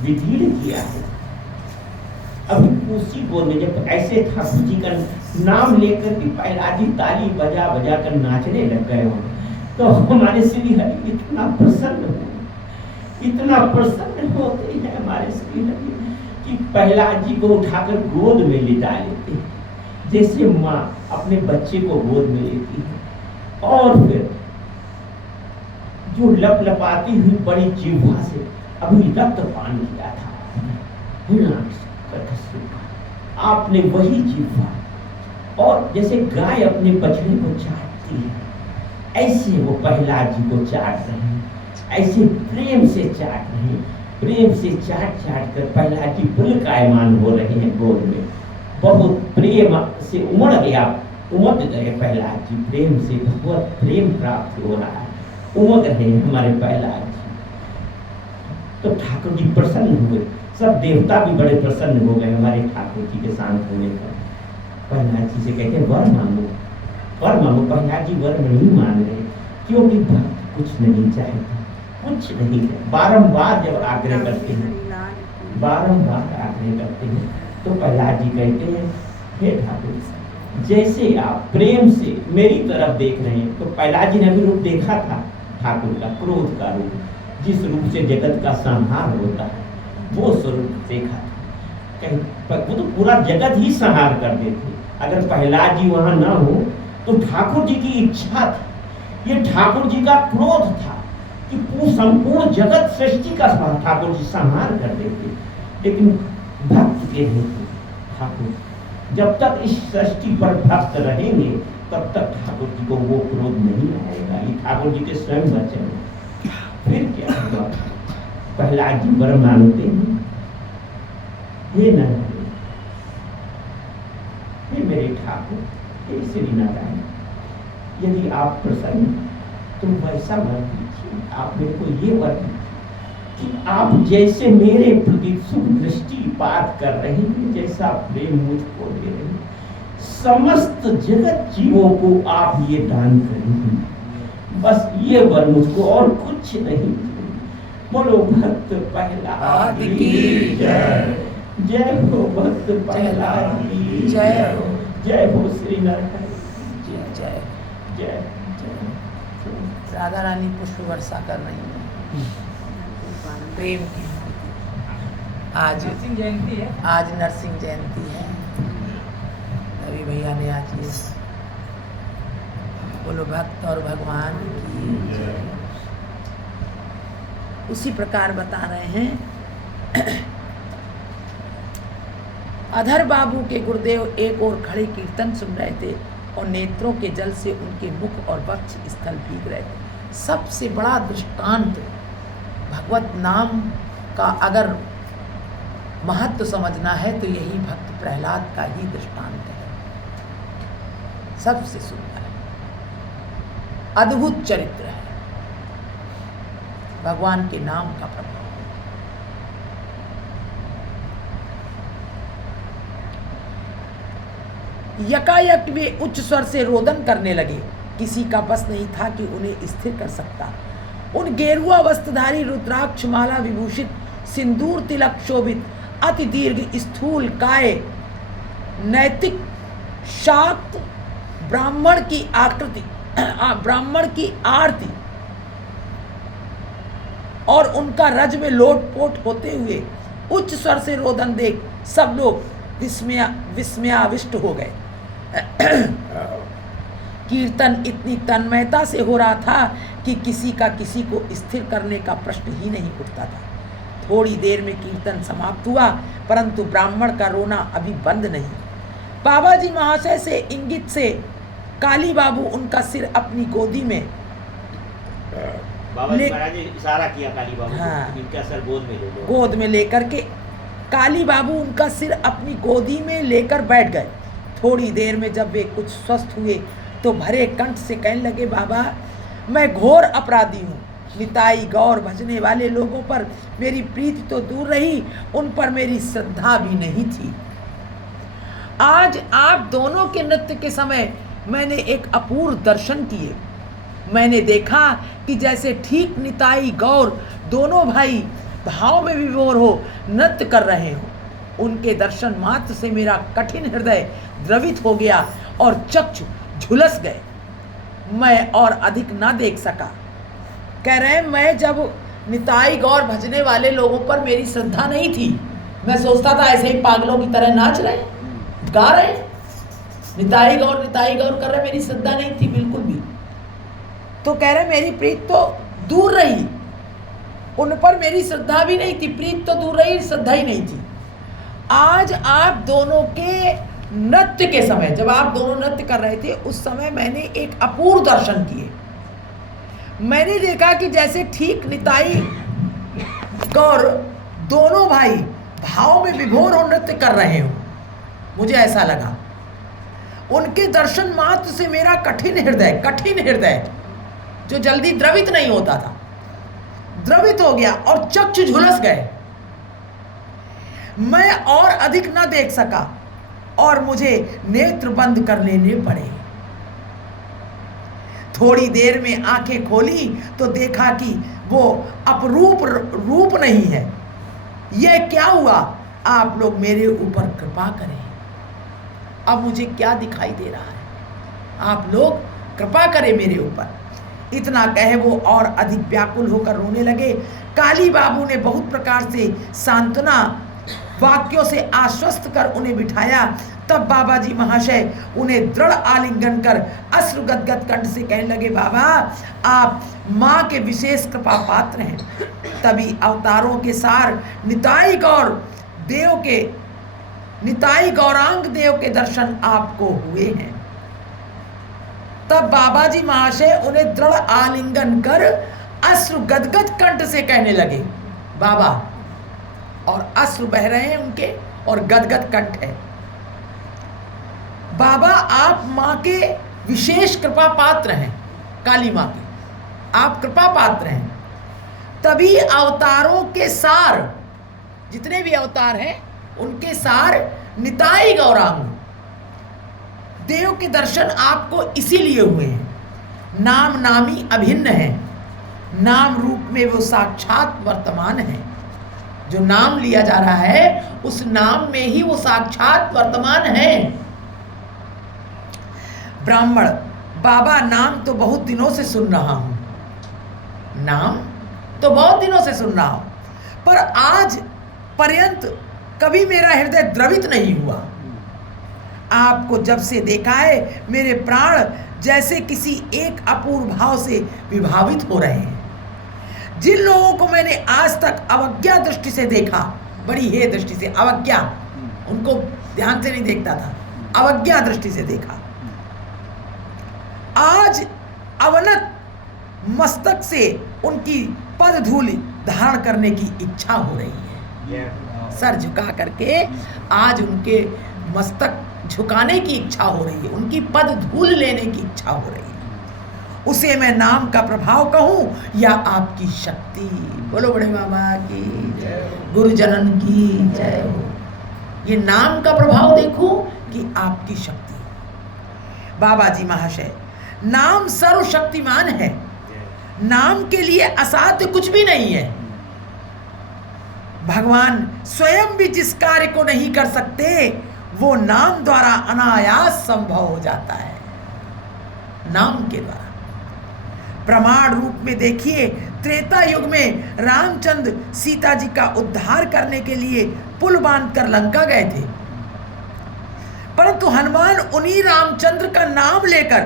विधीड़ किया है। अब उसी गोद में जब ऐसे ठाकुर जी का नाम लेकर के प्रहलाद जी ताली बजा बजा कर नाचने लग गए हो, तो हमारे श्री हरि इतना प्रसन्न होते हैं हमारे श्री हरि कि प्रहलाद जी को उठाकर गोद में लिटा लेते, जैसे माँ अपने बच्चे को गोद में लेती है और फिर जो लपलपाती हुई बड़ी जिह्वा से अभी रक्त पान किया था, आपने वही जिह्वा और जैसे गाय अपने बछड़े को चाटती है, ऐसे वो प्रहलाद जी को चाट रहे हैं, ऐसे प्रेम से चाट रहे हैं। प्रेम से चाट चाट कर प्रहलाद जी पुलकायमान हो रहे हैं गोद में। बहुत प्रेम से उमड़ गए प्रहलाद जी, प्रेम से बहुत प्रेम प्राप्त हो रहा है, उमड़ रहे हैं हमारे प्रहलाद जी। तो ठाकुर जी प्रसन्न हुए, सब देवता भी बड़े प्रसन्न हो गए हमारे ठाकुर जी के शांत होने पर। प्रहलाद जी से कहते हैं वर मांगो, वर मांगो। प्रहलाद जी वर नहीं मांग रहे क्योंकि भक्त कुछ नहीं चाहते, कुछ नहीं है। बारंबार जब आग्रह करते हैं, बारंबार आग्रह करते हैं, तो प्रहलाद जी कहते हैं हे ठाकुर, जैसे आप प्रेम से मेरी तरफ देख रहे हैं। तो प्रहलाद जी ने भी रूप देखा था ठाकुर का, क्रोध का रूप, जिस रूप से जगत का संहार होता है वो स्वरूप देखा था। वो तो पूरा जगत ही संहार कर देते। अगर प्रहलाद जी वहां ना हो तो ठाकुर जी की इच्छा थी, ये ठाकुर जी का क्रोध था कि संपूर्ण जगत सृष्टि का ठाकुर जी संहार कर देते। लेकिन भक्त के हेतु ठाकुर, जब तक इस सृष्टि पर भक्त रहेंगे तब तक ठाकुर जी को वो क्रोध नहीं आएगा। ये ठाकुर जी के स्वयं वचन। फिर क्या हुआ, प्रहलाद जी वर मांगते हैं, हे नारायण, हे मेरे ठाकुर, हे श्री नारायण, यदि आप प्रसन्न तो वैसा वर दीजिए। आप मेरे को ये वर कि आप जैसे मेरे प्रति शुभ दृष्टिपात कर रहे हैं, जैसा प्रेम मुझको दे रहे हैं, समस्त जगत जीवों को आप ये दान करेंगे। बस ये वर मुझको, और कुछ नहीं। बोलो भक्त प्रहलाद की जय, जय हो भक्त प्रहलाद की जय हो, जय हो श्री नारायण जी, जय जय। राधा रानी पुष्प वर्षा कर रही है प्रेम की। आज नरसिंह जयंती है, आज नरसिंह जयंती है। रवि भैया ने आज ये बोलो भक्त और भगवान की। उसी प्रकार बता रहे हैं अधर बाबू के गुरुदेव एक और खड़े कीर्तन सुन रहे थे और नेत्रों के जल से उनके मुख और वक्ष स्थल भीग रहे थे। सबसे बड़ा दृष्टांत भगवत नाम का अगर महत्व समझना है तो यही भक्त प्रहलाद का ही दृष्टांत है। सबसे सुंदर है, अद्भुत चरित्र है भगवान के नाम का प्रभाव। यकायक वे उच्च स्वर से रोदन करने लगे। किसी का बस नहीं था कि उन्हें स्थिर कर सकता। उन गेरुआ वस्त्रधारी, रुद्राक्ष माला विभूषित, सिंदूर तिलक शोभित, अति दीर्घ स्थूल काय, नैतिक शाक्त ब्राह्मण की आकृति, ब्राह्मण की आरती और उनका रज में लोटपोट होते हुए उच्च स्वर से रोदन देख सब लोग विस्मयाविष्ट हो गए। कीर्तन इतनी तन्मयता से हो रहा था कि किसी को स्थिर करने का प्रश्न ही नहीं उठता था। थोड़ी देर में कीर्तन समाप्त हुआ, परंतु ब्राह्मण का रोना अभी बंद नहीं। बाबा जी महाशय से इंगित से काली बाबू उनका सिर अपनी गोदी में बाबा जी महाराज ने इशारा किया काली बाबू को, हाँ, इनका सर गोद में ले लो। गोद में लेकर के काली बाबू उनका सिर अपनी गोदी में लेकर बैठ गए। थोड़ी देर में जब वे कुछ स्वस्थ हुए तो भरे कंठ से कहने लगे, बाबा मैं घोर अपराधी हूँ। निताई गौर भजने वाले लोगों पर मेरी प्रीति तो दूर रही, उन पर मेरी श्रद्धा भी नहीं थी। आज आप दोनों के नृत्य के समय मैंने एक अपूर्व दर्शन किए। मैंने देखा कि जैसे ठीक निताई गौर दोनों भाई भाव में विभोर हो नृत्य कर रहे हो। उनके दर्शन मात्र से मेरा कठिन हृदय द्रवित हो गया और चक्षु झुलस गए। मैं और अधिक ना देख सका। कह रहे हैं, मैं जब निताई गौर भजने वाले लोगों पर मेरी श्रद्धा नहीं थी, मैं सोचता था ऐसे ही पागलों की तरह नाच रहे गा रहे, निताई गौर कर रहे, मेरी श्रद्धा नहीं थी बिल्कुल भी। तो कह रहे मेरी प्रीत तो दूर रही, उन पर मेरी श्रद्धा भी नहीं थी, प्रीत तो दूर रही, श्रद्धा ही नहीं थी। आज आप दोनों के नृत्य के समय, जब आप दोनों नृत्य कर रहे थे, उस समय मैंने एक अपूर्व दर्शन किए। मैंने देखा कि जैसे ठीक निताई गौर दोनों भाई भाव में विभोर हो नृत्य कर रहे हो, मुझे ऐसा लगा। उनके दर्शन मात्र से मेरा कठिन हृदय जो जल्दी द्रवित नहीं होता था, द्रवित हो गया और चक्षु झुलस गए। मैं और अधिक न देख सका और मुझे नेत्र बंद कर लेने पड़े। थोड़ी देर में आंखें खोली तो देखा कि वो अपरूप रूप नहीं है। यह क्या हुआ? आप लोग मेरे ऊपर कृपा करें। अब मुझे क्या दिखाई दे रहा है? आप लोग कृपा करें मेरे ऊपर। इतना कहे वो और अधिक व्याकुल होकर रोने लगे। काली बाबू ने बहुत प्रकार से सांत्वना वाक्यों से आश्वस्त कर उन्हें बिठाया। तब बाबा जी महाशय उन्हें दृढ़ आलिंगन कर अश्रु गदगद कंठ से कहने लगे, बाबा आप माँ के विशेष कृपा पात्र हैं। तभी अवतारों के सार निताई गौरांग देव के दर्शन आपको हुए हैं। तब बाबा जी महाशय उन्हें दृढ़ आलिंगन कर अश्रु गदगद कंठ से कहने लगे, बाबा, और अश्रु बह रहे हैं उनके और गदगद कंठ है। बाबा आप माँ के विशेष कृपा पात्र हैं, काली माँ के आप कृपा पात्र हैं। तभी अवतारों के सार, जितने भी अवतार हैं उनके सार निताई गौरांग देव के दर्शन आपको इसीलिए हुए हैं। नाम नामी अभिन्न है, नाम रूप में वो साक्षात वर्तमान है। जो नाम लिया जा रहा है उस नाम में ही वो साक्षात वर्तमान है। ब्राह्मण, बाबा नाम तो बहुत दिनों से सुन रहा हूं, नाम तो बहुत दिनों से सुन रहा हूं, पर आज पर्यंत कभी मेरा हृदय द्रवित नहीं हुआ। आपको जब से देखा है मेरे प्राण जैसे किसी एक अपूर्व भाव से विभावित हो रहे हैं। जिन लोगों को मैंने आज तक अवज्ञा दृष्टि से देखा, बड़ी हे दृष्टि से, अवज्ञा, उनको ध्यान से नहीं देखता था, अवज्ञा दृष्टि से देखा, आज अवनत मस्तक से उनकी पद धूलि धारण करने की इच्छा हो रही है। सर झुका करके आज उनके मस्तक झुकाने की इच्छा हो रही है, उनकी पद धूल लेने की इच्छा हो रही है। उसे मैं नाम का प्रभाव कहूं या आपकी शक्ति? बोलो बड़े बाबा की जय, गुरुजनन की जय हो। ये नाम का प्रभाव देखो कि आपकी शक्ति। बाबा जी महाशय, नाम सर्वशक्तिमान है, नाम के लिए असाध्य कुछ भी नहीं है। भगवान स्वयं भी जिस कार्य को नहीं कर सकते वो नाम द्वारा अनायास संभव हो जाता है। नाम के द्वारा प्रमाण रूप में देखिए, त्रेता युग में रामचंद्र सीता जी का उद्धार करने के लिए पुल बांधकर लंका गए थे, परंतु हनुमान उन्हीं रामचंद्र का नाम लेकर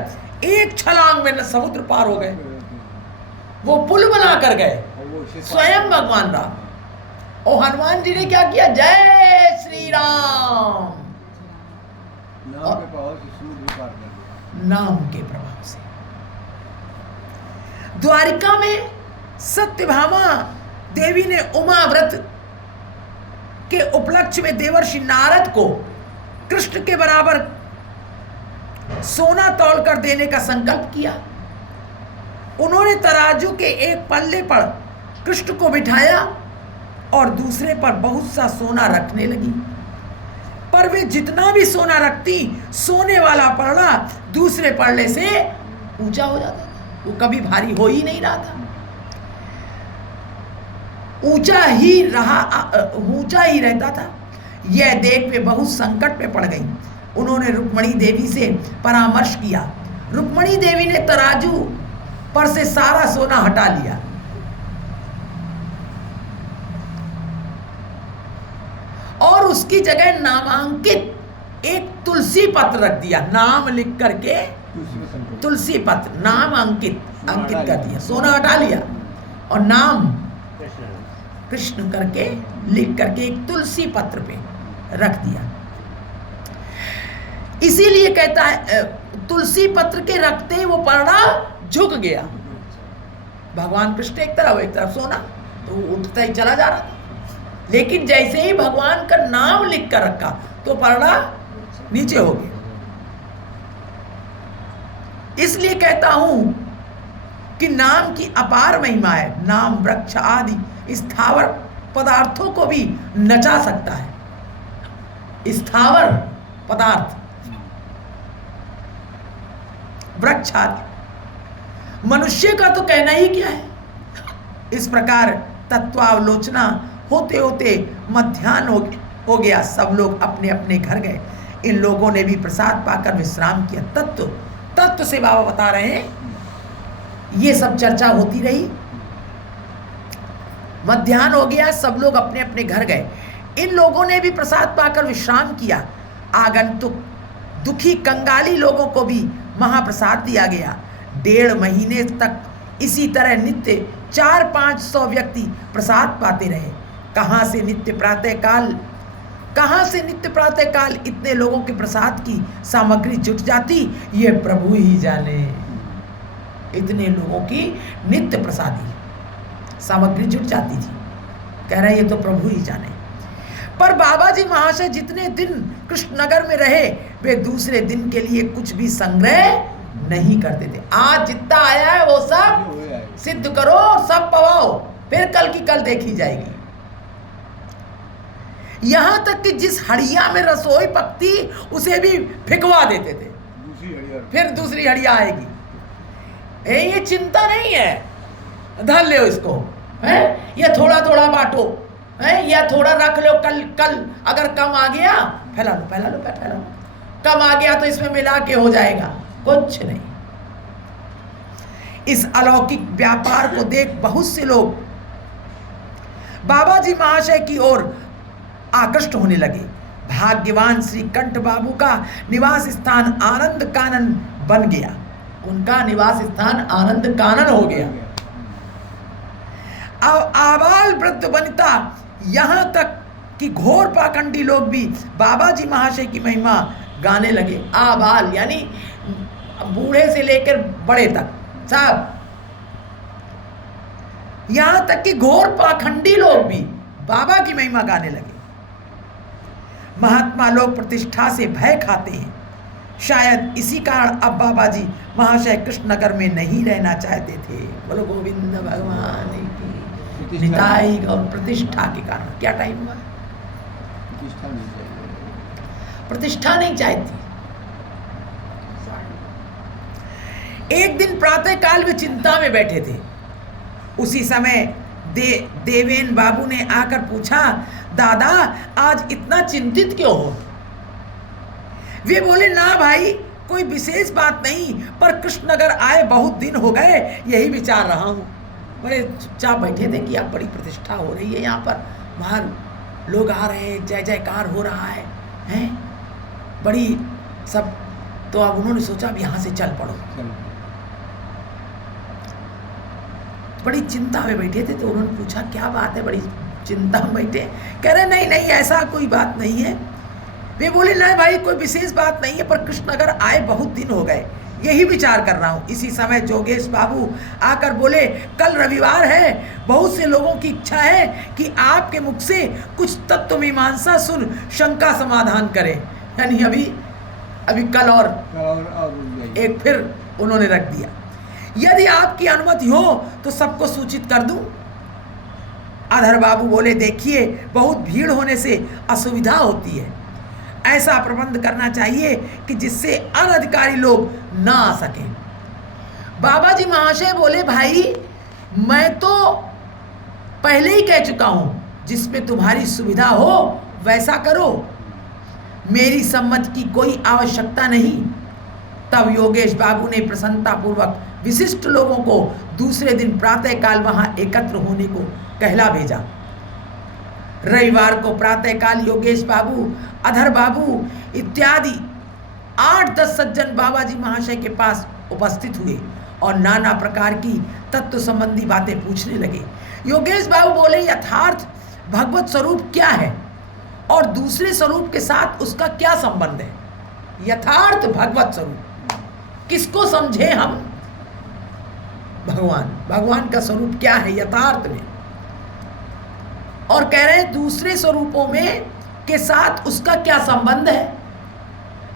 एक छलांग में समुद्र पार हो गए। वो पुल बना कर गए स्वयं भगवान राम। और हनुमान जी ने क्या किया? जय श्री राम, नाम के प्रभाव से। द्वारिका में सत्यभामा देवी ने उमा व्रत के उपलक्ष्य में देवर्षि नारद को कृष्ण के बराबर सोना तौलकर देने का संकल्प किया। उन्होंने तराजू के एक पल्ले पर कृष्ण को बिठाया और दूसरे पर बहुत सा सोना रखने लगी, पर वे जितना भी सोना रखती, सोने वाला पलड़ा दूसरे पलड़े से ऊंचा हो जाता था। वो कभी भारी हो ही नहीं रहा था, ऊंचा ही रहता था। यह देख वे बहुत संकट में पड़ गई। उन्होंने रुक्मणी देवी से परामर्श किया। रुक्मणी देवी ने तराजू पर से सारा सोना हटा लिया और उसकी जगह नामांकित एक तुलसी पत्र रख दिया, नाम लिख करके, तुलसी पत्र, नाम अंकित कर दिया, सोना हटा लिया और नाम कृष्ण करके लिख करके एक तुलसी पत्र पे रख दिया। इसीलिए कहता है तुलसी पत्र के रखते ही वो पर्दा झुक गया। भगवान कृष्ण एक तरफ सोना, तो उठता ही चला जा रहा था, लेकिन जैसे ही भगवान का नाम लिख कर रखा तो पर्दा नीचे हो गया। इसलिए कहता हूं कि नाम की अपार महिमा है। नाम वृक्ष आदि स्थावर पदार्थों को भी नचा सकता है। स्थावर पदार्थ, वृक्ष आदि, मनुष्य का तो कहना ही क्या है। इस प्रकार तत्वावलोचना होते होते मध्याह्न हो गया। सब लोग अपने अपने घर गए। इन लोगों ने भी प्रसाद पाकर विश्राम किया। तत्व से बाबा बता रहे हैं। ये सब चर्चा होती रही। मध्याह्न हो गया, सब लोग अपने अपने घर गए। इन लोगों ने भी प्रसाद पाकर विश्राम किया। आगंतुक दुखी कंगाली लोगों को भी महाप्रसाद दिया गया। 1.5 महीने तक इसी तरह नित्य 400-500 व्यक्ति प्रसाद पाते रहे। कहाँ से नित्य प्रातः काल इतने लोगों के प्रसाद की सामग्री जुट जाती, ये प्रभु ही जाने। इतने लोगों की नित्य प्रसादी सामग्री जुट जाती थी। कह रहे ये तो प्रभु ही जाने। पर बाबा जी महाशय जितने दिन कृष्णनगर में रहे, वे दूसरे दिन के लिए कुछ भी संग्रह नहीं करते थे। आज जितना आया है वो सब सिद्ध करो, सब पवाओ, फिर कल की कल देखी जाएगी। यहां तक कि जिस हड़िया में रसोई पकती उसे भी फिकवा देते थे, फिर दूसरी हड़िया आएगी। ये चिंता नहीं है, धर ले इसको, है या थोड़ा थोड़ा बांटो, है या थोड़ा रख लो, कल अगर कम आ गया फैला लो। कम आ गया तो इसमें मिला के हो जाएगा, कुछ नहीं। इस अलौकिक व्यापार को देख बहुत से लोग बाबा जी महाशय की ओर आकृष्ट होने लगे। भाग्यवान श्री कंठ बाबू का निवास स्थान आनंद कानन बन गया। उनका निवास स्थान आनंद कानन हो गया। अब आबाल वृद्ध वनिता, यहां तक कि घोर पाखंडी लोग भी बाबा जी महाशय की महिमा गाने लगे। आबाल यानी बूढ़े से लेकर बड़े तक सब, यहां तक कि घोर पाखंडी लोग भी बाबा की महिमा गाने लगे। महात्मा लोग प्रतिष्ठा से भय खाते हैं। शायद इसी कारण अब बाबा जी महाशय कृष्णनगर में नहीं रहना चाहते थे। बोलो गोविंद भगवान की निताई और प्रतिष्ठा के कारण। क्या टाइम हुआ? प्रतिष्ठा नहीं चाहती। एक दिन प्रातः काल वे चिंता में बैठे थे। उसी समय देवेन बाबू ने आकर पूछा, दादा आज इतना चिंतित क्यों हो? वे बोले, ना भाई कोई विशेष बात नहीं, पर कृष्णनगर आए बहुत दिन हो गए, यही विचार रहा हूँ। बड़े चुपचाप बैठे थे कि अब बड़ी प्रतिष्ठा हो रही है यहाँ पर, बाहर लोग आ रहे हैं, जय जयकार हो रहा है, हैं बड़ी सब। तो अब उन्होंने सोचा अब यहाँ से चल पड़ो। बड़ी चिंता में बैठे थे, तो उन्होंने पूछा क्या बात है, बड़ी चिंता में बैठे? कह रहे नहीं ऐसा कोई बात नहीं है। वे बोले नहीं भाई कोई विशेष बात नहीं है, पर कृष्णनगर आए बहुत दिन हो गए, यही विचार कर रहा हूँ। इसी समय जोगेश बाबू आकर बोले, कल रविवार है, बहुत से लोगों की इच्छा है कि आपके मुख से कुछ तत्व मीमांसा सुन शंका समाधान करें। यानी अभी कल और एक फिर उन्होंने रख दिया। यदि आपकी अनुमति हो तो सबको सूचित कर दूं। अधर बाबू बोले, देखिए बहुत भीड़ होने से असुविधा होती है, ऐसा प्रबंध करना चाहिए कि जिससे अनधिकारी लोग ना आ सकें। बाबा जी महाशय बोले, भाई मैं तो पहले ही कह चुका हूं, जिसमें तुम्हारी सुविधा हो वैसा करो, मेरी सम्मति की कोई आवश्यकता नहीं। तब योगेश बाबू ने प्रसन्नतापूर्वक विशिष्ट लोगों को दूसरे दिन प्रातःकाल वहां एकत्र होने को कहला भेजा। रविवार को प्रातःकाल योगेश बाबू, अधर बाबू इत्यादि 8-10 सज्जन बाबा जी महाशय के पास उपस्थित हुए और नाना प्रकार की तत्व संबंधी बातें पूछने लगे। योगेश बाबू बोले, यथार्थ भगवत स्वरूप क्या है और दूसरे स्वरूप के साथ उसका क्या संबंध है? यथार्थ भगवत स्वरूप किसको समझे हम? भगवान का स्वरूप क्या है यथार्थ में, और कह रहे हैं दूसरे स्वरूपों में के साथ उसका क्या संबंध है?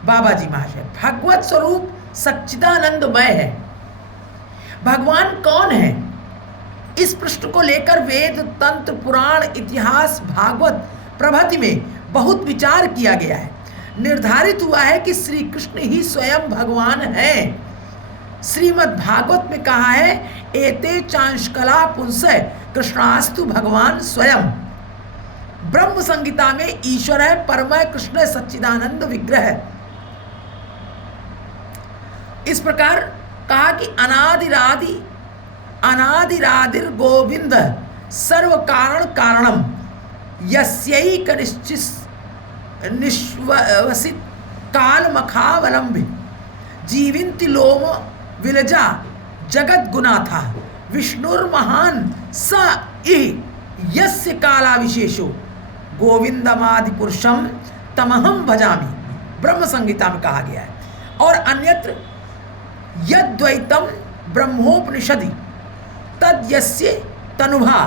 बाबा जी महाशय, भगवत स्वरूप सच्चिदानंदमय है। भगवान कौन है? इस प्रश्न को लेकर वेद, तंत्र, पुराण, इतिहास, भागवत प्रभृति में बहुत विचार किया गया है। निर्धारित हुआ है कि श्री कृष्ण ही स्वयं भगवान हैं। श्रीमद् भागवत में कहा है, एते चांशकला पुंसः कृष्णास्तु भगवान स्वयं। ब्रह्म संहिता में ईश्वर है परमय कृष्ण सच्चिदानंद विग्रह। इस प्रकार कहा कि अनादिरादिर गोविंद सर्व कारण कारणम यस्यैक निश्वसित काल मखावलंबि जीविंति लोम विलजा जगत गुनाथा विष्णुर्महान स इह यस्य काला विशेषो गोविंदमादि पुरुषम तमहम भजामि। ब्रह्म संहिता में कहा गया है। और अन्यत्र यद्वैतम ब्रह्मोपनिषदि तद यस्य तनुभा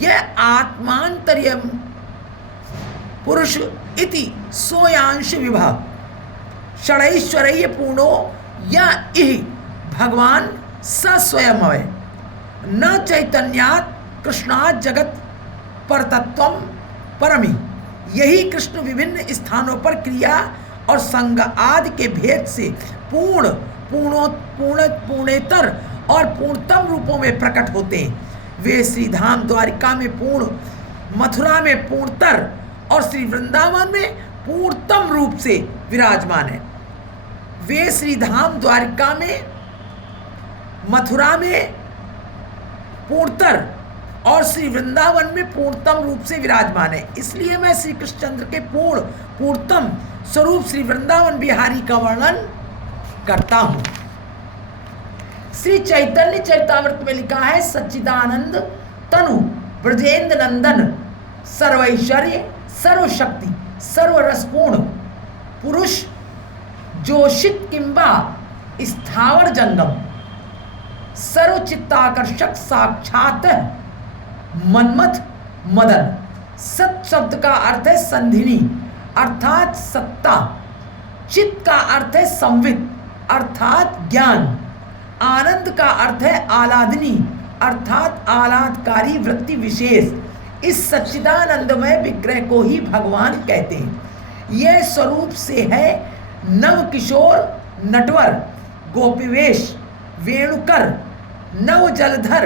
यह आत्मांतर्यम पुरुष इति सोयांश विभा षडैश्वर्य पूर्णो या इह भगवान स स्वयमय न चैतन्यात् कृष्णात् जगत परतत्वम परमि। यही कृष्ण विभिन्न स्थानों पर क्रिया और संग आदि के भेद से पूर्णेतर और पूर्णतम रूपों में प्रकट होते हैं। वे श्री धाम द्वारिका में पूर्ण, मथुरा में पूर्णतर और श्री वृंदावन में पूर्णतम रूप से विराजमान है। वे श्री धाम द्वारिका में, मथुरा में पूर्णतर और श्री वृंदावन में पूर्णतम रूप से विराजमान है। इसलिए मैं श्री कृष्णचंद्र के पूर्णतम स्वरूप श्री वृंदावन बिहारी का वर्णन करता हूं। श्री चैतन्य चरितामृत में लिखा है, सच्चिदानंद तनु ब्रजेंद्र नंदन सर्वैश्वर्य सर्वशक्ति सर्वरसपूर्ण पुरुष जोशित किंबा स्थावर जंगम सर्वचित्ताकर्षक साक्षात मनमथ मदन। सत शब्द का अर्थ है संधिनी अर्थात सत्ता, चित्त का अर्थ है संवित अर्थात ज्ञान, आनंद का अर्थ है आह्लादनी अर्थात आह्लादकारी वृत्ति विशेष। इस सच्चिदानंदमय विग्रह को ही भगवान कहते हैं। यह स्वरूप से है नव किशोर नटवर गोपीवेश वेणुकर नव जलधर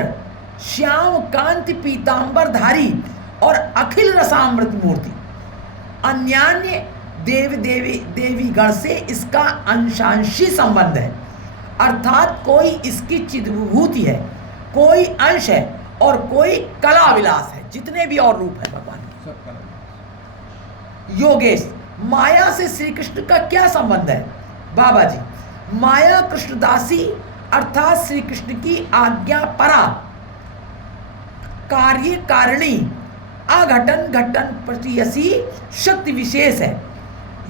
श्याम कांति पीतांबरधारी और अखिल रसामृत मूर्ति। अन्यान्य देवी गण से इसका अंशांशी संबंध है, अर्थात कोई इसकी चिद्विभूति है, कोई अंश है और कोई कला विलास है। जितने भी और रूप है भगवान के। योगेश, माया से श्री कृष्ण का क्या संबंध है? बाबा जी, माया कृष्णदासी अर्थात श्री कृष्ण की आज्ञा परा कार्य कारिणी अघटन घटन प्रतियसी शक्ति विशेष है।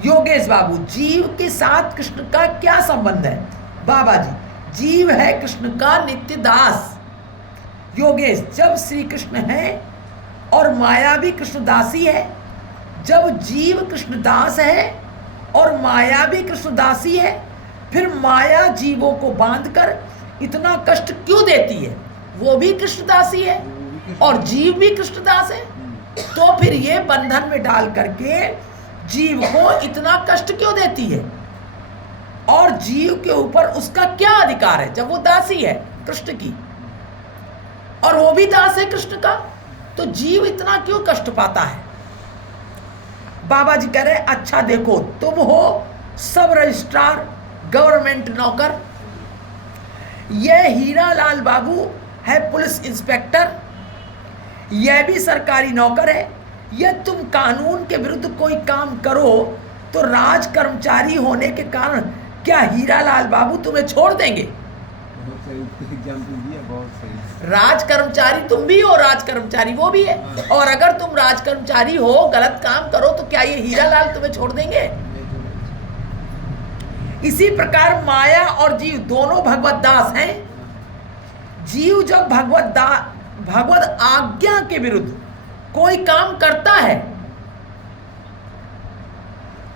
योगेश बाबू, जीव के साथ कृष्ण का क्या संबंध है? बाबा जी, जीव है कृष्ण का नित्य दास। योगेश, जब श्री कृष्ण है और माया भी कृष्णदासी है, जब जीव कृष्णदास है और माया भी कृष्णदासी है, फिर माया जीवों को बांधकर इतना कष्ट क्यों देती है? वो भी कृष्णदासी है और जीव भी कृष्णदास है, तो फिर ये बंधन में डाल करके जीव को इतना कष्ट क्यों देती है? और जीव के ऊपर उसका क्या अधिकार है जब वो दासी है कृष्ण की और वो भी दास है कृष्ण का? तो जीव इतना क्यों कष्ट पाता है? बाबा जी कह रहे, अच्छा देखो, तुम हो सब रजिस्ट्रार गवर्नमेंट नौकर, यह हीरा लाल बाबू है पुलिस इंस्पेक्टर, यह भी सरकारी नौकर है, यदि तुम कानून के विरुद्ध कोई काम करो तो राज कर्मचारी होने के कारण क्या हीरालाल बाबू तुम्हें छोड़ देंगे? बहुत सही एग्जाम्पल दिया, बहुत सही। राज कर्मचारी तुम भी हो, राज कर्मचारी वो भी है। और अगर तुम राज कर्मचारी हो, गलत काम करो तो क्या ये हीरालाल तुम्हें छोड़ देंगे? इसी प्रकार माया और जीव दोनों भगवत दास हैं। जीव जब भगवत आज्ञा के विरुद्ध कोई काम करता है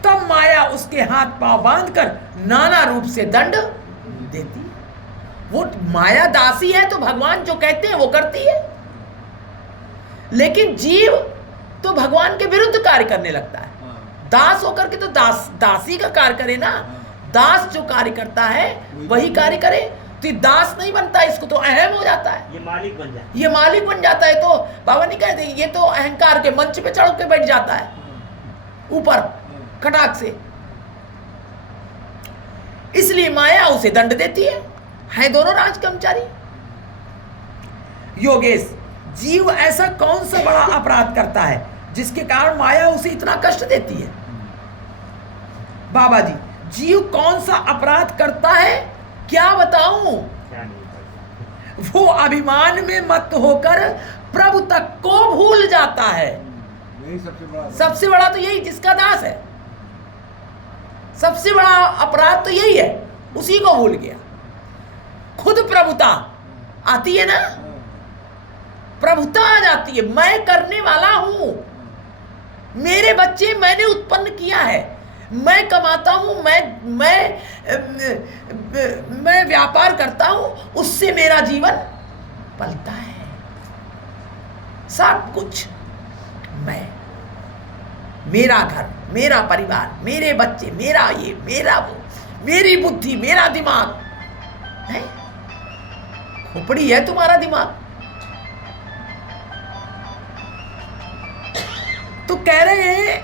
तब माया उसके हाथ पांव बांधकर नाना रूप से दंड देती है। वो माया दासी है तो भगवान जो कहते हैं वो करती है, लेकिन जीव तो भगवान के विरुद्ध कार्य करने लगता है। दास होकर के तो दासी का कार्य करे ना। दास जो कार्य करता है वही कार्य करे, तो ये दास नहीं बनता, इसको तो अहम हो जाता है, ये मालिक बन जाता है। ये मालिक बन जाता है। तो बाबा नहीं कहते ये तो अहंकार के मंच पे चढ़ के बैठ जाता है ऊपर कटाक से, इसलिए माया उसे दंड देती है दोनों राज कर्मचारी। योगेश, जीव ऐसा कौन सा बड़ा अपराध करता है जिसके कारण माया उसे इतना कष्ट देती है? बाबा जी, जीव कौन सा अपराध करता है क्या बताऊं? क्या नहीं करता। वो अभिमान में मत होकर प्रभु तक को भूल जाता है। यही सबसे बड़ा तो यही, जिसका दास है, सबसे बड़ा अपराध तो यही है, उसी को भूल गया। खुद प्रभुता आती है ना, प्रभुता आ जाती है। मैं करने वाला हूं, मेरे बच्चे मैंने उत्पन्न किया है, मैं कमाता हूं, मैं व्यापार करता हूं, उससे मेरा जीवन पलता है। सब कुछ मैं, मेरा घर, मेरा परिवार, मेरे बच्चे, मेरा ये, मेरा वो, मेरी बुद्धि, मेरा दिमाग है। खोपड़ी है तुम्हारा दिमाग। तो कह रहे हैं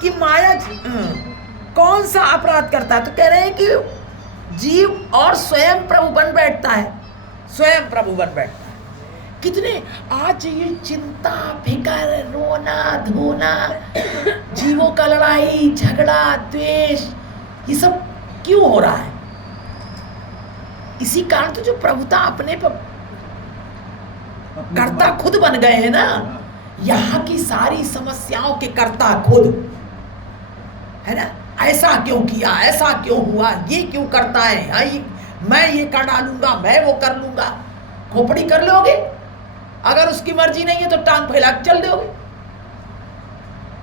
कि माया कौन सा अपराध करता है? तो कह रहे हैं कि जीव और स्वयं प्रभु बन बैठता है, स्वयं प्रभु बन बैठता है। कितने आज ये चिंता, फिकर, रोना धोना, जीवों का लड़ाई झगड़ा द्वेष, ये सब क्यों हो रहा है? इसी कारण तो जो प्रभुता अपने पर कर्ता खुद बन गए हैं ना। यहाँ की सारी समस्याओं के कर्ता खुद है ना। ऐसा क्यों किया, ऐसा क्यों हुआ, ये क्यों करता है, मैं ये कर डालूंगा, मैं वो कर लूंगा। खोपड़ी कर लोगे, अगर उसकी मर्जी नहीं है तो टांग फैला के चल दोगे।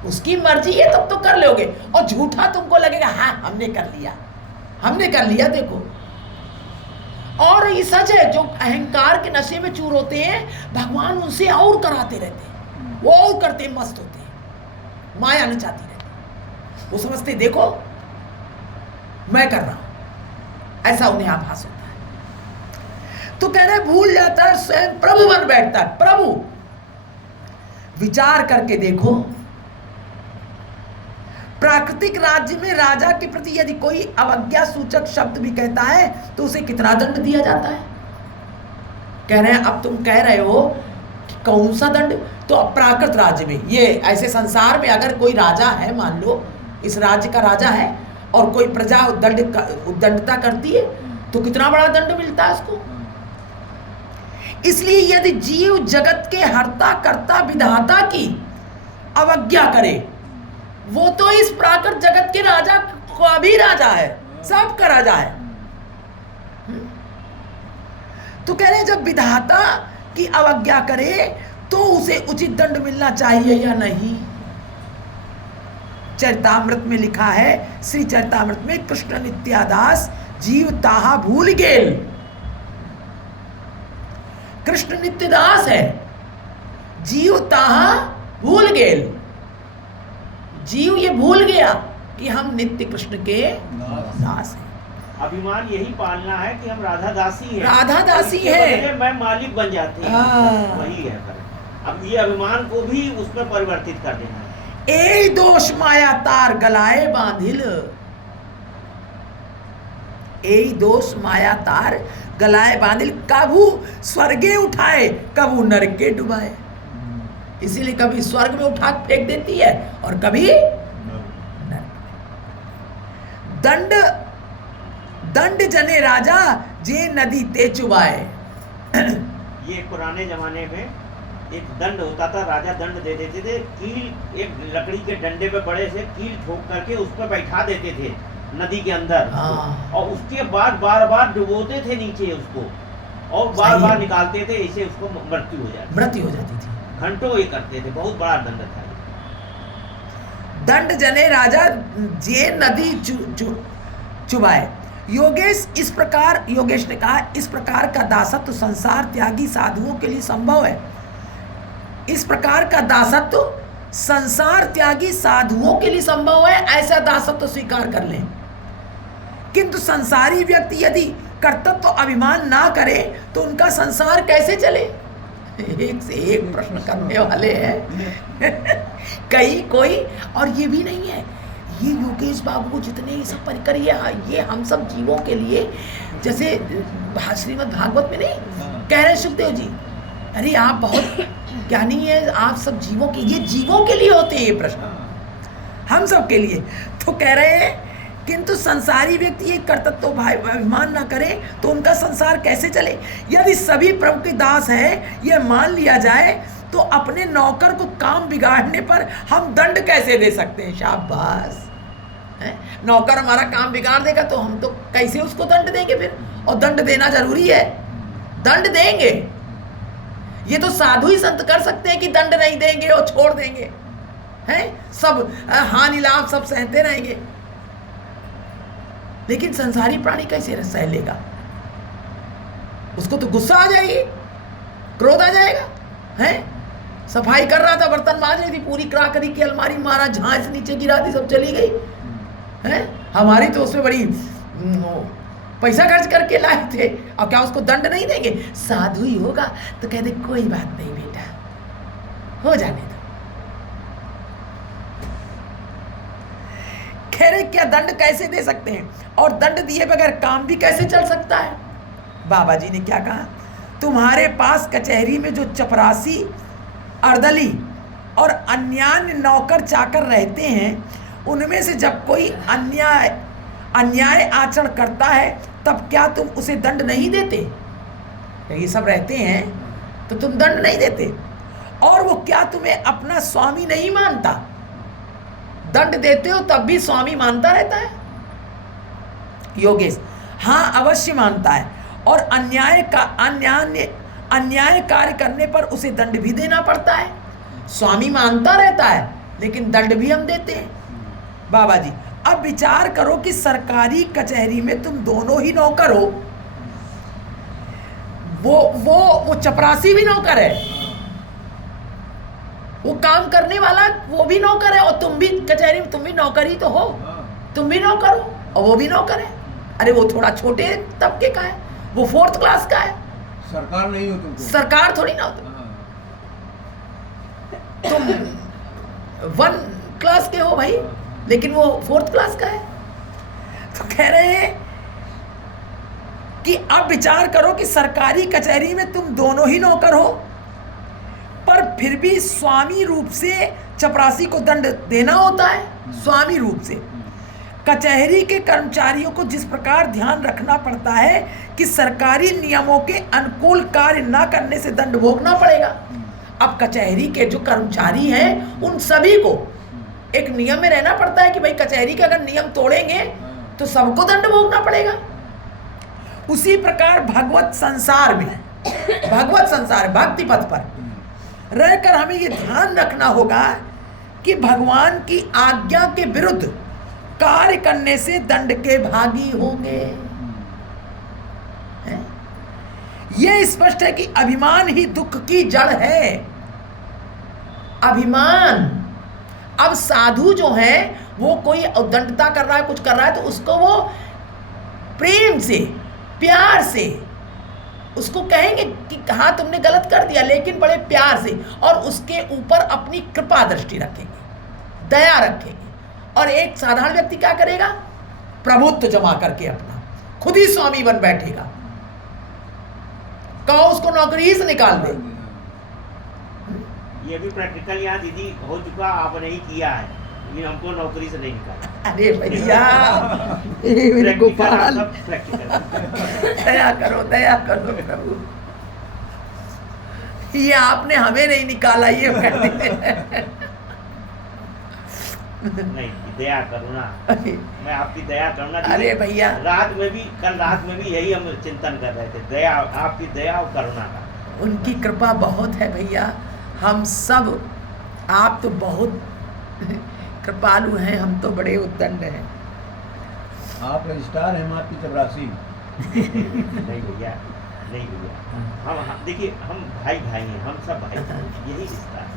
उसकी मर्जी है तब तो कर लोगे, और झूठा तुमको लगेगा हाँ हमने कर लिया, हमने कर लिया। देखो, और ये सच है, जो अहंकार के नशे में चूर होते हैं भगवान उनसे और कराते रहते हैं, वो और करते मस्त होते हैं, माया नचाती रहती है। वो समझते देखो मैं कर रहा हूं, ऐसा उन्हें आभास होता है। तो कह रहे भूल जाता है, स्वयं प्रभु बन बैठता है। प्रभु, विचार करके देखो, प्राकृतिक राज्य में राजा के प्रति यदि कोई अवज्ञा सूचक शब्द भी कहता है तो उसे कितना दंड दिया जाता है? कह रहे हैं, अब तुम कह रहे हो कि कौन सा दंड? तो अब प्राकृत राज्य में, ये ऐसे संसार में अगर कोई राजा है, मान लो इस राज्य का राजा है, और कोई प्रजा उद्दंडता करती है तो कितना बड़ा दंड मिलता है उसको। इसलिए यदि जीव जगत के हर्ता कर्ता विधाता की अवज्ञा करे, वो तो इस प्राकृत जगत के राजा का भी राजा है, सबका राजा है। तो कह रहे हैं जब विधाता की अवज्ञा करे तो उसे उचित दंड मिलना चाहिए या नहीं? चरितामृत में लिखा है, श्री चरितामृत में, कृष्ण नित्यादास जीव ताहा भूल गेल। कृष्ण नित्यदास है, जीव ताहा भूल गेल। जीव ये भूल गया कि हम नित्य कृष्ण के दास हैं। अभिमान यही पालना है कि हम राधा दासी हैं, राधा दासी है, मैं मालिक बन जाती हूँ, वही है। अब ये अभिमान को भी उसमें परिवर्तित कर देना है। ए दोष माया तार गलाए बांधिल, ए दोष माया तार गलाए बांधिल, कबू स्वर्गे उठाए कबू नरके डुबाए। इसीलिए कभी स्वर्ग में उठा फेंक देती है और कभी नरक। दंड दंड जने राजा जे नदी ते चुबाए। ये पुराने जमाने में एक दंड होता था, राजा दंड दे देते थे, कील एक लकड़ी के डंडे पे बड़े से कील ठोक करके उस पर बैठा देते थे नदी के अंदर। हाँ। और उसके बाद बार बार डुबोते थे नीचे उसको और बार बार निकालते थे, इससे उसको मृत्यु हो जाती थी। घंटों ये करते थे, बहुत बड़ा दंड था। दंड जने राजा जे नदी चुबाए। योगेश इस प्रकार, योगेश ने कहा इस प्रकार का दासत्व संसार त्यागी साधुओं के लिए संभव है। इस प्रकार का दासत्व संसार त्यागी साधुओं के लिए संभव है, ऐसा दासत्व स्वीकार कर लें। किंतु संसारी व्यक्ति यदि कर्तव्य अभिमान ना करे तो उनका संसार कैसे चले? एक से एक प्रश्न करने वाले हैं कई कोई। और ये भी नहीं है, ये योगेश बाबू जितने ये सब परिकर ये हम सब जीवों के लिए, जैसे श्रीमद् भागवत में नहीं कह रहे सुखदेव जी, अरे आप बहुत ज्ञानी है, आप सब जीवों के, ये जीवों के लिए होते हैं ये प्रश्न, हम सब के लिए। तो कह रहे हैं किंतु संसारी व्यक्ति ये कर्तव्य भाई अभिमान ना करे तो उनका संसार कैसे चले? यदि सभी प्रभु के दास है ये मान लिया जाए तो अपने नौकर को काम बिगाड़ने पर हम दंड कैसे दे सकते हैं? शाबाश है? नौकर हमारा काम बिगाड़ देगा तो हम तो कैसे उसको दंड देंगे फिर? और दंड देना जरूरी है, दंड देंगे। ये तो साधु ही संत कर सकते हैं कि दंड नहीं देंगे और छोड़ देंगे, हैं? सब हानि लाभ सब सहते रहेंगे, लेकिन संसारी प्राणी कैसे सह लेगा? उसको तो गुस्सा आ जाएगी, क्रोध आ जाएगा, हैं? सफाई कर रहा था, बर्तन मांज रही थी, पूरी क्राकरी की अलमारी मारा, झांस नीचे गिरा दी, सब चली गई, हैं? हमारी तो उसमें बड़ी पैसा खर्च करके लाए थे, और क्या उसको दंड नहीं देंगे? साधु ही होगा तो कहते कोई बात नहीं बेटा, हो जाने दो। खैर क्या दंड कैसे दे सकते हैं? और दंड दिए बगैर काम भी कैसे चल सकता है? बाबा जी ने क्या कहा, तुम्हारे पास कचहरी में जो चपरासी, अर्दली और अन्यान्य नौकर चाकर रहते हैं, उनमें से जब कोई अन्याय आचरण करता है तब क्या तुम उसे दंड नहीं देते? ये सब रहते हैं तो तुम दंड नहीं देते? और वो क्या तुम्हें अपना स्वामी नहीं मानता? दंड देते हो तब भी स्वामी मानता रहता है? योगेश हाँ अवश्य मानता है, और अन्याय कार्य करने पर उसे दंड भी देना पड़ता है। स्वामी मानता रहता है लेकिन दंड भी हम देते हैं। बाबा जी अब विचार करो कि सरकारी कचहरी में तुम दोनों ही नौकर हो, वो चपरासी भी नौकर है, वो काम करने वाला वो भी नौकर है, और तुम भी कचहरी में तुम भी नौकर ही तो हो, तुम भी नौकर हो और वो भी नौकर है। अरे वो थोड़ा छोटे तबके का है, वो 4th क्लास का है, सरकार नहीं हो तुम, सरकार थोड़ी ना हो तुम 1 क्लास के हो भाई, लेकिन वो 4th क्लास का है। तो कह रहे हैं कि अब विचार करो कि सरकारी कचहरी में तुम दोनों ही नौकर हो, पर फिर भी स्वामी रूप से चपरासी को दंड देना होता है। स्वामी रूप से कचहरी के कर्मचारियों को जिस प्रकार ध्यान रखना पड़ता है कि सरकारी नियमों के अनुकूल कार्य न करने से दंड भोगना पड़ेगा। अब कचहरी के जो कर्मचारी हैं उन सभी को एक नियम में रहना पड़ता है कि भाई कचहरी के अगर नियम तोड़ेंगे तो सबको दंड भोगना पड़ेगा। उसी प्रकार भगवत संसार में, भक्ति पथ पर रहकर हमें ये ध्यान रखना होगा कि भगवान की आज्ञा के विरुद्ध कार्य करने से दंड के भागी होंगे। यह स्पष्ट है कि अभिमान ही दुख की जड़ है। अभिमान, अब साधु जो है वो कोई दंडता कर रहा है, कुछ कर रहा है, तो उसको वो प्रेम से, प्यार से उसको कहेंगे कि हाँ तुमने गलत कर दिया, लेकिन बड़े प्यार से, और उसके ऊपर अपनी कृपा दृष्टि रखेंगे, दया रखेंगे। और एक साधारण व्यक्ति क्या करेगा? प्रभुत्व जमा करके अपना खुद ही स्वामी बन बैठेगा, कहो उसको नौकरी से निकाल दे। ये भी प्रैक्टिकल यहाँ दीदी हो चुका, आपने ही किया है, लेकिन हमको नौकरी से नहीं निकाला। अरे भैया हे मेरे गोपाल, प्रैक्टिकल दया करो प्रभु, ये आपने हमें नहीं निकाला, ये नहीं, दया करुणा, मैं आपकी दया करुणा। अरे भैया, रात में भी, कल रात में भी यही हम चिंतन कर रहे थे, दया, आपकी दया और करुणा का। उनकी कृपा बहुत है भैया, हम सब, आप तो बहुत कृपालु हैं, हम तो बड़े उद्दंड हैं। आप रजिस्ट्रार हैं माँ की चपरासी। नहीं भैया, नहीं भैया, हम देखिए, हम भाई भाई हैं, हम सब भाई हैं, यही रिश्ता है।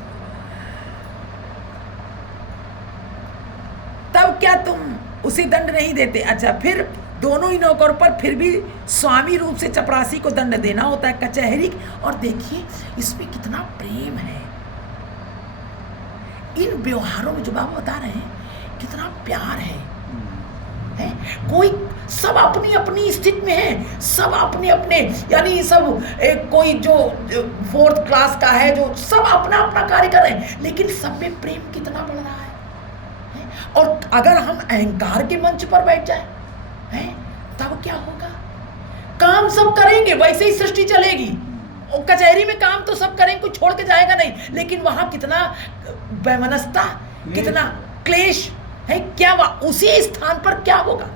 तब क्या तुम उसी दंड नहीं देते? अच्छा, फिर दोनों ही नौकर पर फिर भी स्वामी रूप से चपरासी को दंड देना होता है, कचहरी। और देखिए इसमें कितना प्रेम है, इन व्यवहारों में जो बाबा बता रहे हैं कितना प्यार है? कोई सब अपनी अपनी स्थिति में है, सब अपने अपने, यानी सब कोई जो 4th क्लास का है, जो सब अपना अपना कार्य कर रहे हैं, लेकिन सब में प्रेम कितना बढ़ रहा है। और अगर हम अहंकार के मंच पर बैठ जाए हैं, तब क्या होगा? काम सब करेंगे, वैसे ही सृष्टि चलेगी, और कचहरी में काम तो सब करेंगे, कोई छोड़ के जाएगा नहीं, लेकिन वहां कितना वैमनस्यता, कितना क्लेश है, क्या उसी स्थान पर क्या होगा?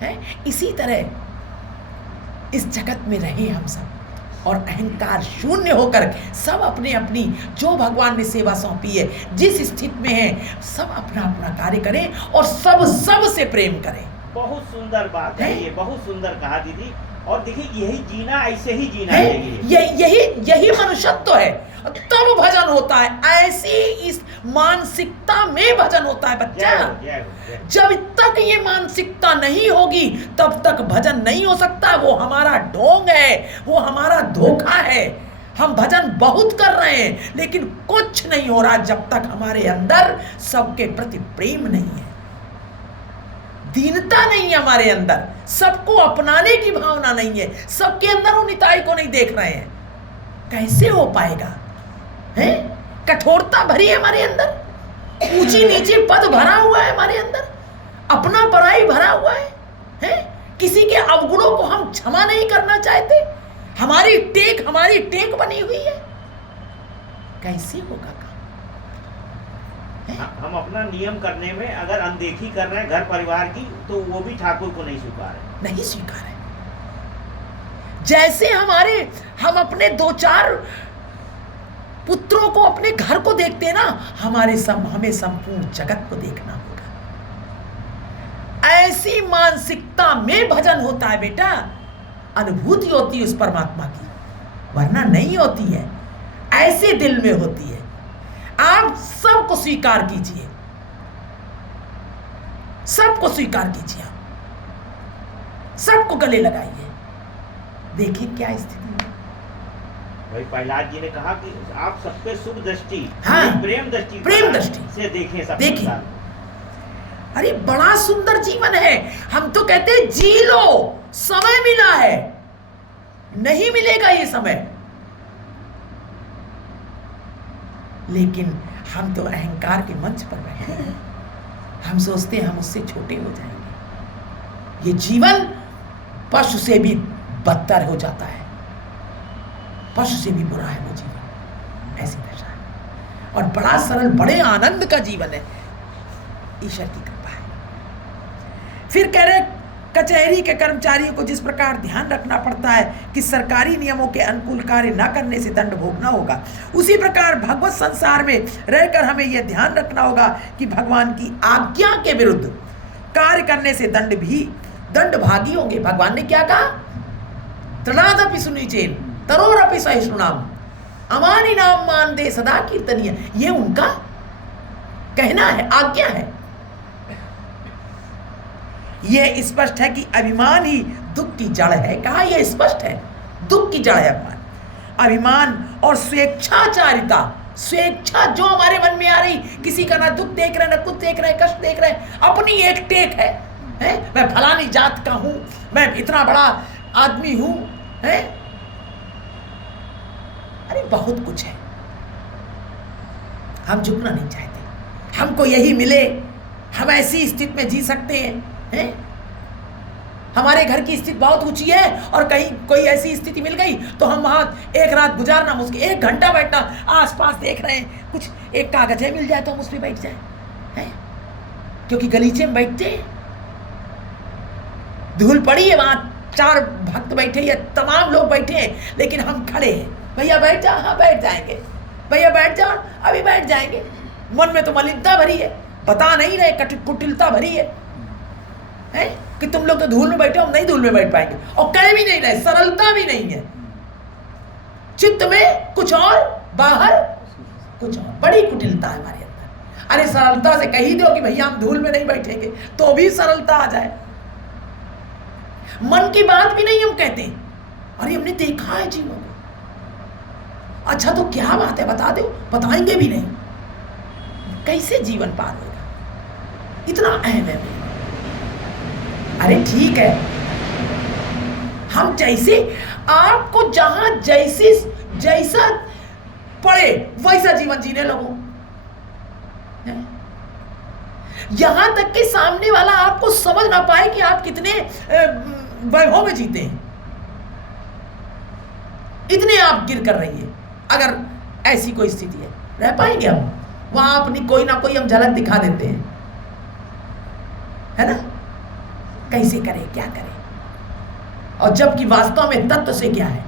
है इसी तरह इस जगत में रहे हम सब, और अहंकार शून्य होकर सब अपने अपनी जो भगवान ने सेवा सौंपी है, जिस स्थिति में है, सब अपना अपना कार्य करें और सब से प्रेम करें। बहुत सुंदर बात है ये, बहुत सुंदर कहा दीदी। और देखिए, यही जीना, ऐसे ही जीना चाहिए, यही मनुष्यत्व है। तब भजन होता है, ऐसी इस मानसिकता में भजन होता है बच्चा। जब तक ये मानसिकता नहीं होगी तब तक भजन नहीं हो सकता। वो हमारा ढोंग है, वो हमारा धोखा है। हम भजन बहुत कर रहे हैं लेकिन कुछ नहीं हो रहा जब तक हमारे अंदर सबके प्रति प्रेम नहीं है, दीनता नहीं है हमारे अंदर, सबको अपनाने की भावना नहीं है, सबके अंदर वो निताई को नहीं देख रहे हैं। कैसे हो पाएगा? है कठोरता भरी है हमारे अंदर, ऊंची नीची पद भरा हुआ है हमारे अंदर, अपना पराई भरा हुआ है? किसी के अवगुणों को हम क्षमा नहीं करना चाहते, हमारी टेक बनी हुई है। कैसे होगा काम? हम अपना नियम करने में अगर अनदेखी कर रहे हैं घर परिवार की, तो वो भी ठाकुर को नहीं स्वीकार है, नहीं स्वीकार है। जैसे हम अपने 2-4 पुत्रों को अपने घर को देखते हैं ना, हमें संपूर्ण जगत को देखना होगा। ऐसी मानसिकता में भजन होता है बेटा, अनुभूति होती है उस परमात्मा की, वरना नहीं होती है, ऐसे दिल में होती है। आप सबको स्वीकार कीजिए, सबको स्वीकार कीजिए, आप सबको गले लगाइए, देखिए क्या स्थिति है। भाई प्रहलाद जी ने कहा कि आप सबके शुभ दृष्टि, हाँ, प्रेम दृष्टि से देखें सब देखिए। संसार। अरे बड़ा सुंदर जीवन है, हम तो कहते हैं जी लो, समय मिला है, नहीं मिलेगा ये समय, लेकिन हम तो अहंकार के मंच पर बैठे हैं। हम सोचते हैं हम उससे छोटे हो जाएंगे। ये जीवन पशु से भी बदतर हो जाता है, पशु से भी बुरा है वो जीवन, ऐसी दशा है। और बड़ा सरल, बड़े आनंद का जीवन है, ईश्वर की कृपा है। फिर कह रहे कचहरी के कर्मचारियों को जिस प्रकार ध्यान रखना पड़ता है कि सरकारी नियमों के अनुकूल कार्य न करने से दंड भोगना होगा, उसी प्रकार भगवत संसार में रहकर हमें यह ध्यान रखना होगा कि भगवान की आज्ञा के विरुद्ध कार्य करने से दंड भागी होंगे। भगवान ने क्या कहा? तृणादपि सुनिचेन तरोरपि सहिष्णुनाम अमानि नाम मान दे सदा कीर्तनीय। ये उनका कहना है, आज्ञा है। यह स्पष्ट है कि अभिमान ही दुख की जड़ है। कहा यह स्पष्ट है, दुख की जड़ है अभिमान और स्वेच्छाचारिता। स्वेच्छा जो हमारे मन में आ रही, किसी का ना दुख देख रहे, ना कुछ देख रहे, कष्ट देख रहे, अपनी एक टेक है, मैं फलानी जात का हूं, मैं इतना बड़ा आदमी हूं, है? अरे बहुत कुछ है। हम झुकना नहीं चाहते, हमको यही मिले, हम ऐसी स्थिति में जी सकते हैं? हमारे घर की स्थिति बहुत ऊंची है और कहीं कोई ऐसी स्थिति मिल गई तो हम वहां एक रात गुजारना मुश्किल, 1 घंटा बैठना, आसपास देख रहे हैं, कुछ एक कागज है मिल जाए तो हम उस पर बैठ जाए, हैं? क्योंकि गलीचे में बैठते हैं, धूल पड़ी है, वहां 4 भक्त बैठे हैं, तमाम लोग बैठे हैं, लेकिन हम खड़े हैं, भैया बैठ जा, हाँ बैठ जाएंगे, भैया बैठ जा, अभी बैठ जाएंगे। मन में तो मलिनता भरी है, बता नहीं रहे, कुटिलता भरी है कि तुम लोग तो धूल में बैठे हो, हम नहीं धूल में बैठ पाएंगे, और कह भी नहीं रहे, सरलता भी नहीं है, चित्त में कुछ और बाहर कुछ और, बड़ी कुटिलता है हमारे अंदर। अरे सरलता से कही दो कि भैया हम धूल में नहीं बैठेंगे, तो भी सरलता आ जाए। मन की बात भी नहीं हम कहते, अरे हमने देखा है जीवन को, अच्छा तो क्या बात है बता दो, बताएंगे भी नहीं, कैसे जीवन पार होगा, इतना अहम है। अरे ठीक है, हम जैसे आपको जहां जैसा पड़े वैसा जीवन जीने लगो, यहां तक कि सामने वाला आपको समझ ना पाए कि आप कितने वैभव में जीते हैं, इतने आप गिर कर रही है। अगर ऐसी कोई स्थिति है, रह पाएंगे हम वहां? अपनी कोई ना कोई हम झलक दिखा देते हैं, है ना? कैसे करें, क्या करें? और जबकि वास्तव में तत्व से क्या है,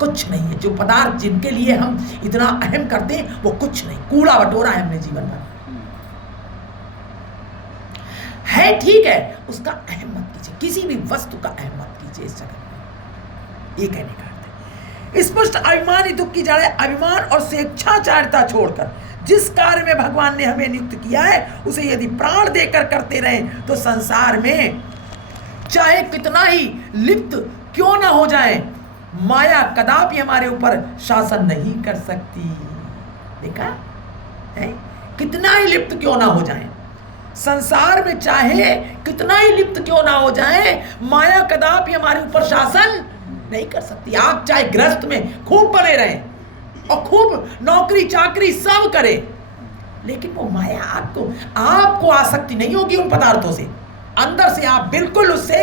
कुछ नहीं है। जो पदार्थ जिनके लिए हम इतना अहम करते हैं वो कुछ नहीं, कूड़ा बटोरा है हमने जीवन भर, है ठीक है, उसका अहम मत कीजिए, किसी भी वस्तु का अहम मत कीजिए इस जगत में। ये कहने का अर्थ है स्पष्ट अभिमानी दुख की जड़ है अभिमान और स्वेच्छाचारिता छोड़कर जिस कार्य में भगवान ने हमें नियुक्त किया है उसे यदि प्राण देकर करते रहे तो संसार में चाहे कितना ही लिप्त क्यों ना हो जाए, माया कदापि हमारे ऊपर शासन नहीं कर सकती। देखा है, कितना ही लिप्त क्यों ना हो जाए, संसार में चाहे कितना ही लिप्त क्यों ना हो जाए, माया कदापि हमारे ऊपर शासन नहीं कर सकती। आप चाहे गृहस्थ में खूब बने रहें और खूब नौकरी चाकरी सब करें, लेकिन वो माया आपको आसक्ति नहीं होगी उन पदार्थों से, अंदर से आप बिल्कुल उससे,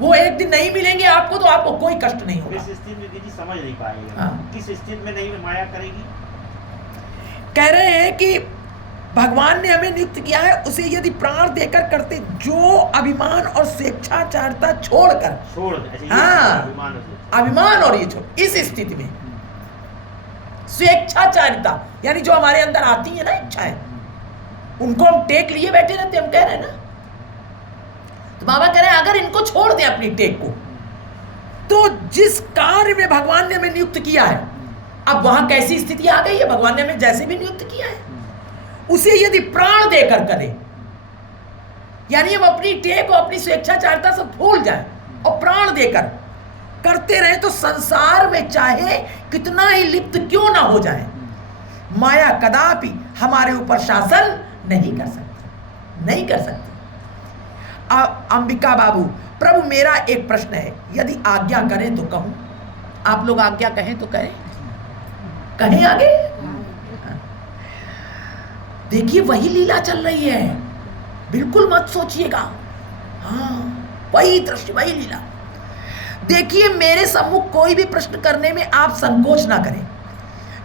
वो एक दिन नहीं मिलेंगे आपको तो आपको कोई कष्ट नहीं होगा। किस स्थिति में दीदी समझ नहीं पाएगा, हाँ। किस स्थिति में नहीं माया करेगी? कह रहे हैं कि भगवान ने हमें नियुक्त किया है उसे यदि प्राण देकर करते, जो अभिमान और स्वेच्छाचारिता छोड़कर, हाँ अभिमान और ये छोड़, इस स्थिति में स्वेच्छाचारिता यानी जो हमारे अंदर आती है ना इच्छाएं, उनको हम टेक लिए बैठे रहते, हम कह रहे हैं ना, तो बाबा कह रहे हैं अगर इनको छोड़ दें अपनी टेक को, तो जिस कार्य में भगवान ने हमें नियुक्त किया है, अब वहां कैसी स्थिति आ गई है, भगवान ने हमें जैसे भी नियुक्त किया है उसे यदि प्राण देकर करें, यानी हम अपनी टेक और अपनी स्वेच्छाचारिता से भूल जाएं और प्राण देकर करते रहे तो संसार में चाहे कितना ही लिप्त क्यों ना हो जाए, माया कदापि हमारे ऊपर शासन नहीं कर सकती, नहीं कर सकती। अंबिका बाबू, प्रभु मेरा एक प्रश्न है, यदि आज्ञा करें तो कहूं? आप लोग आज्ञा कहें तो कहें, कहें आगे। देखिए वही लीला चल रही है, बिल्कुल मत सोचिएगा, हाँ वही दृश्य वही लीला। देखिए मेरे सम्मुख कोई भी प्रश्न करने में आप संकोच ना करें,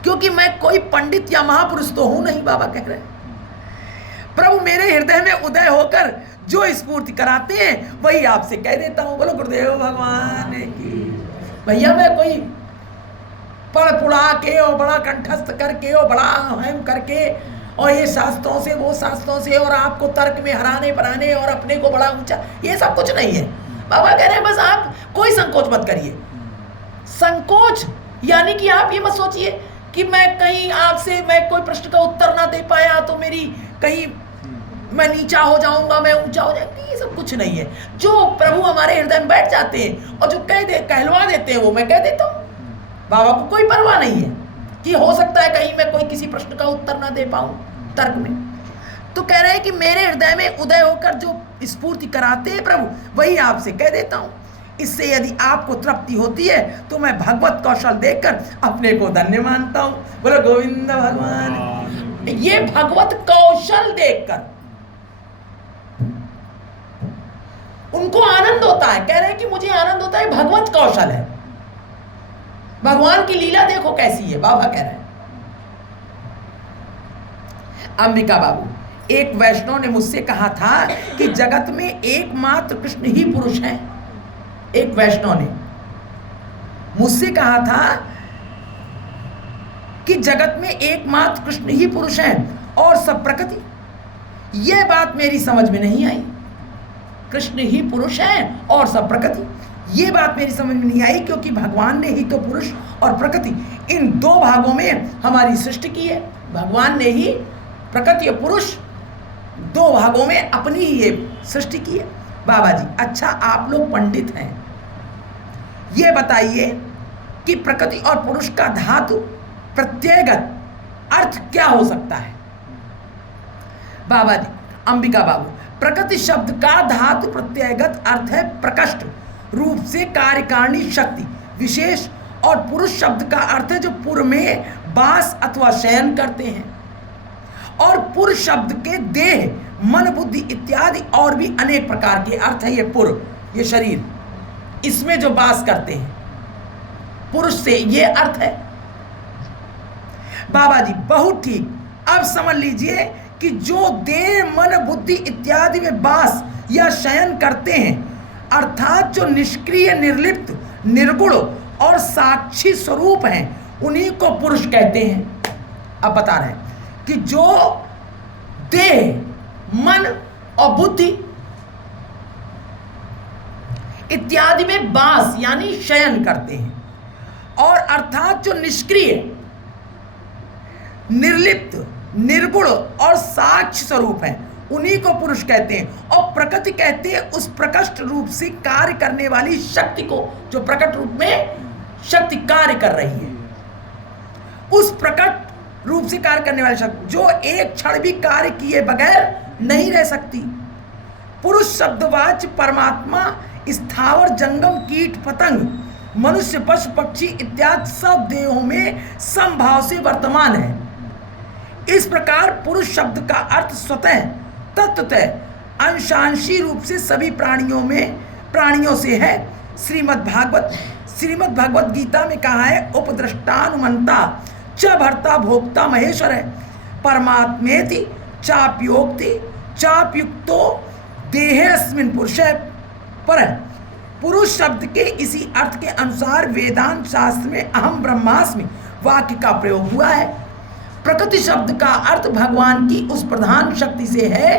क्योंकि मैं कोई पंडित या महापुरुष तो हूं नहीं। बाबा कह रहे हैं प्रभु मेरे हृदय में उदय होकर जो स्फूर्ति कराते हैं वही आपसे कह देता हूं। बोलो गुरुदेव भगवान की। भैया मैं कोई पढ़ पुढ़ा के और बड़ा कंठस्थ करके और बड़ा अहम करके और ये शास्त्रों से वो शास्त्रों से और आपको तर्क में हराने पराने और अपने को बड़ा ऊंचा, ये सब कुछ नहीं है। बाबा कह रहे हैं बस आप कोई संकोच मत करिए। संकोच यानी कि आप ये मत सोचिए कि मैं कहीं आपसे मैं कोई प्रश्न का उत्तर ना दे पाया तो मेरी कहीं मैं नीचा हो जाऊंगा, मैं ऊंचा हो जाऊंगा, ये सब कुछ नहीं है। जो प्रभु हमारे हृदय में बैठ जाते हैं और जो कहलवा देते हैं वो मैं कह देता हूँ। बाबा को कोई परवाह नहीं है कि हो सकता है कहीं मैं कोई किसी प्रश्न का उत्तर ना दे पाऊं तर्क में। तो कह रहे हैं कि मेरे हृदय में उदय होकर जो स्फूर्ति कराते हैं प्रभु वही आपसे कह देता हूं। इससे यदि आपको तृप्ति होती है तो मैं भगवत कौशल देखकर अपने को धन्य मानता हूं। बोलो गोविंद भगवान। ये भगवत कौशल देखकर उनको आनंद होता है। कह रहे हैं कि मुझे आनंद होता है, भगवत कौशल है। भगवान की लीला देखो कैसी है, बाबा कह रहे हैं। अंबिका बाबू, एक वैष्णव ने मुझसे कहा था कि जगत में एकमात्र कृष्ण ही पुरुष हैं। एक वैष्णव ने मुझसे कहा था कि जगत में एकमात्र कृष्ण ही पुरुष हैं और सब प्रकृति। यह बात मेरी समझ में नहीं आई। कृष्ण ही पुरुष हैं और सब प्रकृति, ये बात मेरी समझ में नहीं आई, क्योंकि भगवान ने ही तो पुरुष और प्रकृति इन दो भागों में हमारी सृष्टि की है। भगवान ने ही प्रकृति और पुरुष दो भागों में अपनी ही ये सृष्टि की है। बाबा जी, अच्छा आप लोग पंडित हैं, ये बताइए कि प्रकृति और पुरुष का धातु प्रत्ययगत अर्थ क्या हो सकता है? बाबा जी, अंबिका बाबू, प्रकृति शब्द का धातु प्रत्ययगत अर्थ है प्रकृष्ट रूप से कार्यकारिणी शक्ति विशेष, और पुरुष शब्द का अर्थ है जो पुर में वास अथवा शयन करते हैं। और पुरुष शब्द के देह, मन, बुद्धि इत्यादि और भी अनेक प्रकार के अर्थ है। ये पुर, ये शरीर, इसमें जो वास करते हैं, पुरुष से ये अर्थ है। बाबा जी, बहुत ठीक। अब समझ लीजिए कि जो देह, मन, बुद्धि इत्यादि में वास या शयन करते हैं, अर्थात जो निष्क्रिय, निर्लिप्त, निर्गुण और साक्षी स्वरूप हैं, उन्हीं को पुरुष कहते हैं। अब बता रहे हैं कि जो देह, मन और बुद्धि इत्यादि में वास यानी शयन करते हैं, और अर्थात जो निष्क्रिय, निर्लिप्त, निर्गुण और साक्ष्य स्वरूप हैं, उन्हीं को पुरुष कहते हैं। और प्रकृति कहते हैं उस प्रकट रूप से कार्य करने वाली शक्ति को, जो प्रकट रूप में शक्ति कार्य कर रही है, उस प्रकट रूप से कार्य करने वाली शक्ति जो एक क्षण भी कार्य किए बगैर नहीं रह सकती। पुरुष शब्दवाच्य परमात्मा स्थावर, जंगम, कीट, पतंग, मनुष्य, पशु, पक्षी इत्यादि सब देहों में समभाव से वर्तमान है। इस प्रकार पुरुष शब्द का अर्थ स्वतः, तत्वतः, अंशांशी रूप से सभी प्राणियों से है। श्रीमद् भागवत गीता में कहा है, उपद्रष्टानुमंता च भर्ता भोक्ता महेश्वर है, परमात्मेति चाप्योक्ति चाप्युक्तो देहेऽस्मिन् पुरुषे पर। पुरुष शब्द के इसी अर्थ के अनुसार वेदांत शास्त्र में अहम ब्रह्मास्मि वाक्य का प्रयोग हुआ है। प्रकृति शब्द का अर्थ भगवान की उस प्रधान शक्ति से है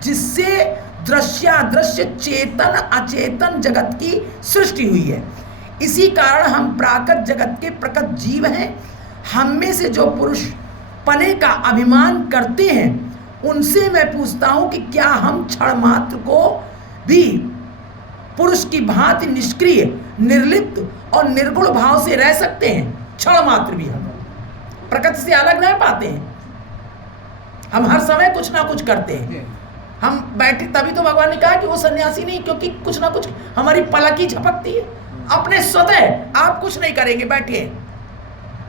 जिससे दृश्यादृश्य, चेतन अचेतन जगत की सृष्टि हुई है। इसी कारण हम प्राकृत जगत के प्रकट जीव हैं। हम में से जो पुरुष पने का अभिमान करते हैं, उनसे मैं पूछता हूं कि क्या हम क्षण मात्र को भी पुरुष की भांति निष्क्रिय, निर्लिप्त और निर्गुण भाव से रह सकते हैं? क्षण मात्र भी हम प्रकृति से अलग रह पाते हैं? हम हर समय कुछ ना कुछ करते हैं। हम बैठे, तभी तो भगवान ने कहा कि वो सन्यासी नहीं, क्योंकि कुछ ना कुछ हमारी पलक ही झपकती है। अपने स्वतः आप कुछ नहीं करेंगे, बैठे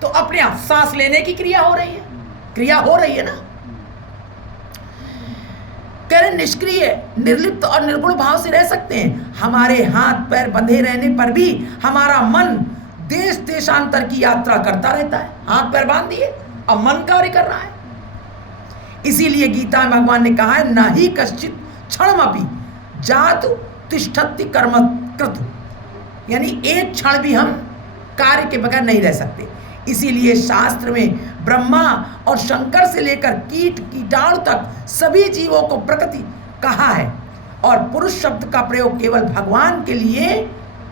तो अपने आप सांस लेने की क्रिया हो रही है ना। कह रहे निष्क्रिय, निर्लिप्त और निर्गुण भाव से रह सकते हैं। हमारे हाथ पैर बंधे रहने पर भी हमारा मन देश देशांतर की यात्रा करता रहता है। हाथ पैर बांध दिए, अब मन कार्य कर रहा है। इसीलिए गीता में भगवान ने कहा है, न ही कश्चित क्षणमपि जातु तिष्ठति कर्म कृतु, यानी एक क्षण भी हम कार्य के बगैर नहीं रह सकते। इसीलिए शास्त्र में ब्रह्मा और शंकर से लेकर कीट कीटाणु तक सभी जीवों को प्रकृति कहा है, और पुरुष शब्द का प्रयोग केवल भगवान के लिए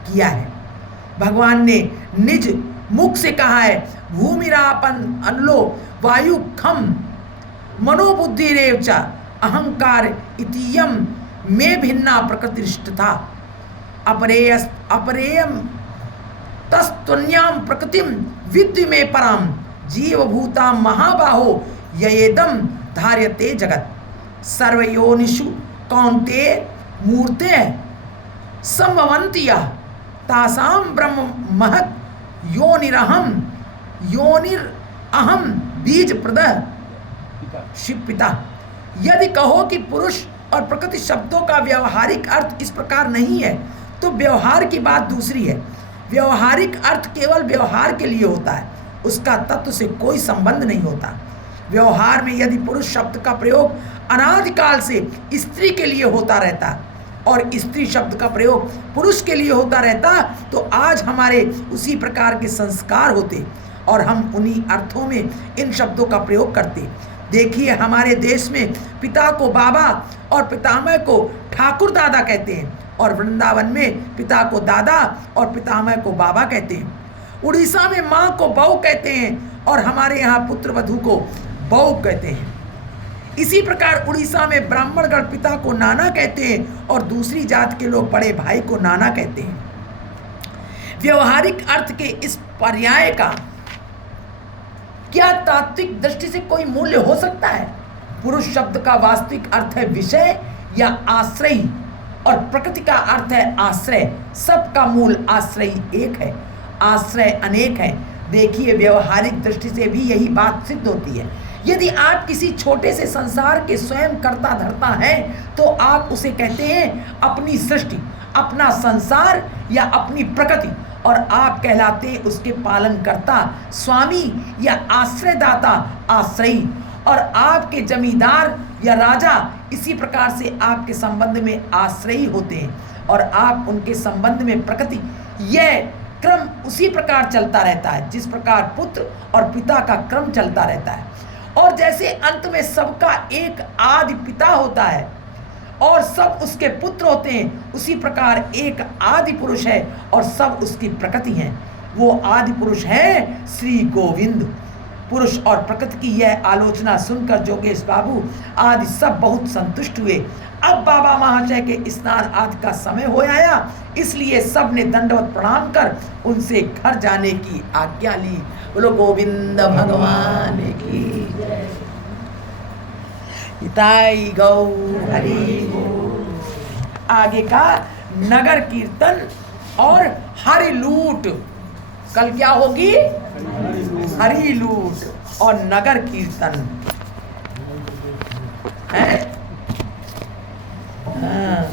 किया है। भगवान ने निज मुख से कहा है, भूमिरापन अनलो वायु खम मनोबुद्धि रेवच अहंकार इतियम में भिन्ना प्रकृतिष्ठता अपरेयम तस्तुन्याम प्रकृतिम विद्य में परम जीवभूता महाबाहो ययेदम धार्यते जगत सर्वयोनिषु कौन्ते मूर्ते संभवन्ति यः तासाम ब्रह्म महत् योनिरहम बीज प्रदः शिव पिता। यदि कहो कि पुरुष और प्रकृति शब्दों का व्यवहारिक अर्थ इस प्रकार नहीं है तो व्यवहार की बात दूसरी है। व्यवहारिक अर्थ केवल व्यवहार के लिए होता है, उसका तत्व से कोई संबंध नहीं होता। व्यवहार में यदि पुरुष शब्द का प्रयोग अनादिकाल से स्त्री के लिए होता रहता और स्त्री शब्द का प्रयोग पुरुष के लिए होता रहता तो आज हमारे उसी प्रकार के संस्कार होते और हम उन्हीं अर्थों में इन शब्दों का प्रयोग करते। देखिए, हमारे देश में पिता को बाबा और पितामह को ठाकुर दादा कहते हैं और वृंदावन में पिता को दादा और पितामह को बाबा कहते हैं। उड़ीसा में माँ को बहू कहते हैं और हमारे यहाँ पुत्र वधू को बहू कहते हैं। इसी प्रकार उड़ीसा में ब्राह्मणगण पिता को नाना कहते हैं और दूसरी जात के लोग बड़े भाई को नाना कहते हैं। व्यवहारिक अर्थ के इस पर्याय का क्या तात्विक दृष्टि से कोई मूल्य हो सकता है? पुरुष शब्द का वास्तविक अर्थ है विषय या आश्रयी और प्रकृति का अर्थ है आश्रय। सबका मूल आश्रयी एक है, आश्रय अनेक है। देखिए, व्यवहारिक दृष्टि से भी यही बात सिद्ध होती है। यदि आप किसी छोटे से संसार के स्वयं कर्ता धर्ता हैं तो आप उसे कहते हैं अपनी सृष्टि, अपना संसार या अपनी प्रकृति, और आप कहलाते हैं उसके पालन करता, स्वामी या आश्रयदाता, आश्रयी। और आपके जमींदार या राजा इसी प्रकार से आपके संबंध में आश्रयी होते हैं और आप उनके संबंध में प्रकृति। यह क्रम उसी प्रकार चलता रहता है जिस प्रकार पुत्र और पिता का क्रम चलता रहता है। और जैसे अंत में सबका एक आदि पिता होता है और सब उसके पुत्र होते हैं, उसी प्रकार एक आदि पुरुष है और सब उसकी प्रकृति हैं। वो आदि पुरुष है श्री गोविंद। पुरुष और प्रकृति की यह आलोचना सुनकर जोगेश बाबू आदि सब बहुत संतुष्ट हुए। अब बाबा महाशय के स्नान आदि का समय हो आया, इसलिए सब ने दंडवत प्रणाम कर उनसे घर जाने की आज्ञा ली। बोलो गोविंद भगवान की जय। हिताई गौ हरि बोल। आगे का नगर कीर्तन और हरि लूट। कल क्या होगी? हरि लूट और नगर कीर्तन है। हाँ।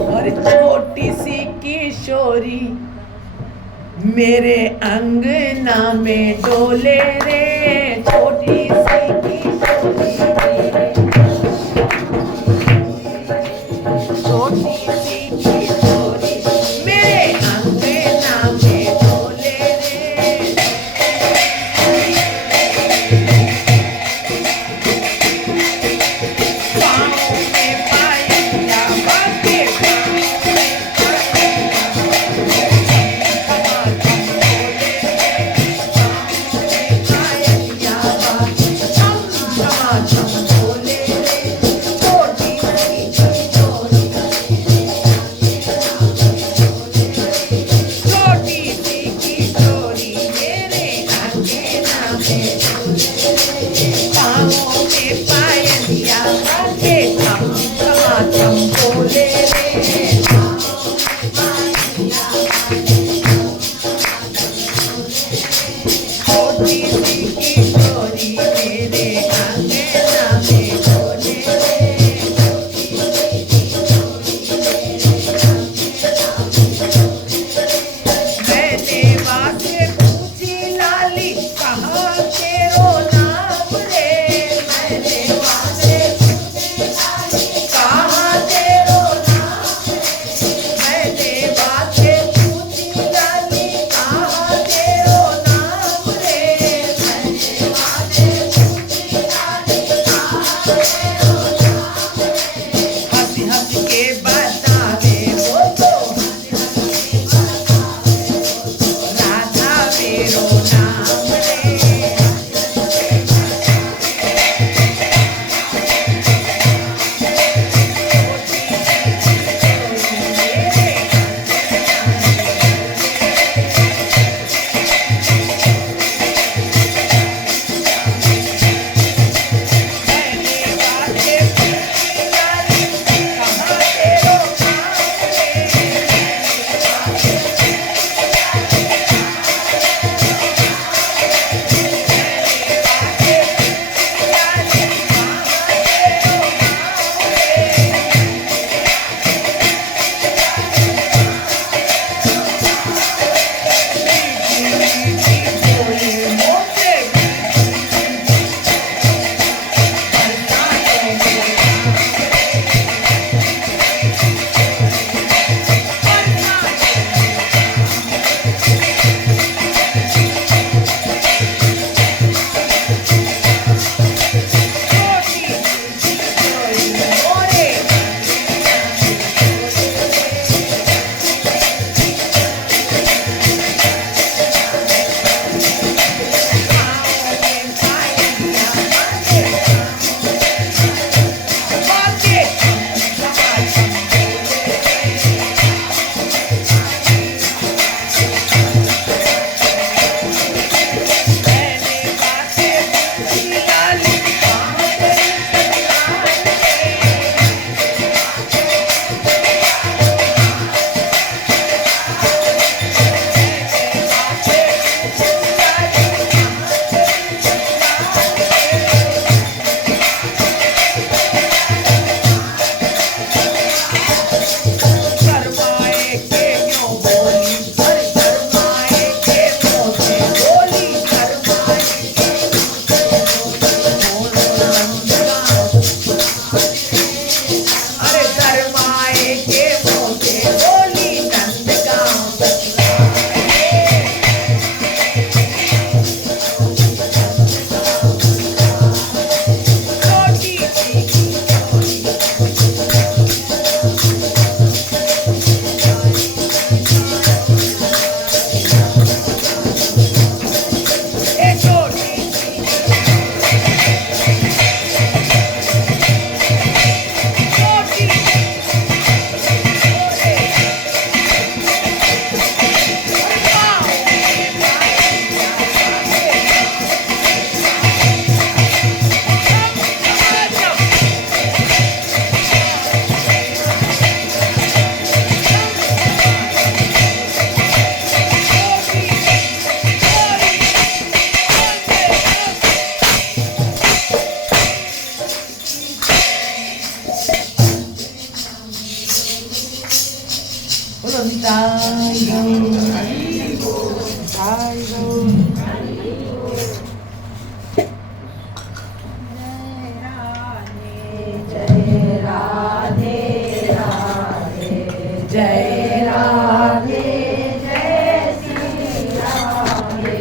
और छोटी सी किशोरी मेरे अंगना में डोले रे, छोटी सी किशोरी छोटी सी किशोरी मेरे अंगना में डोले रे। पाँव में पायलिया बाके, पाँव में साई गौर। जय राधे राधे जय राधे जय श्री राधे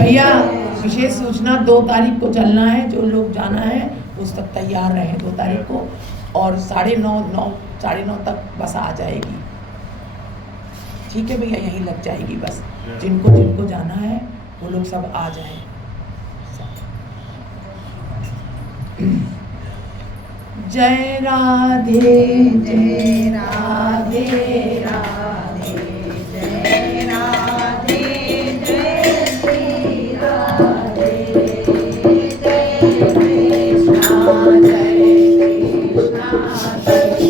भैया विशेष सूचना 2 तारीख को चलना है, जो लोग जाना है उस तक तैयार रहे 2 तारीख को, और 9:30 तक बस आ जाएगी। ठीक है भैया, यहीं लग जाएगी बस। जिनको जाना है वो लोग सब आ जाएं। जय राधे जय राधे राधे जय राधे जय श्री राधे जय कृष्णा जय राधे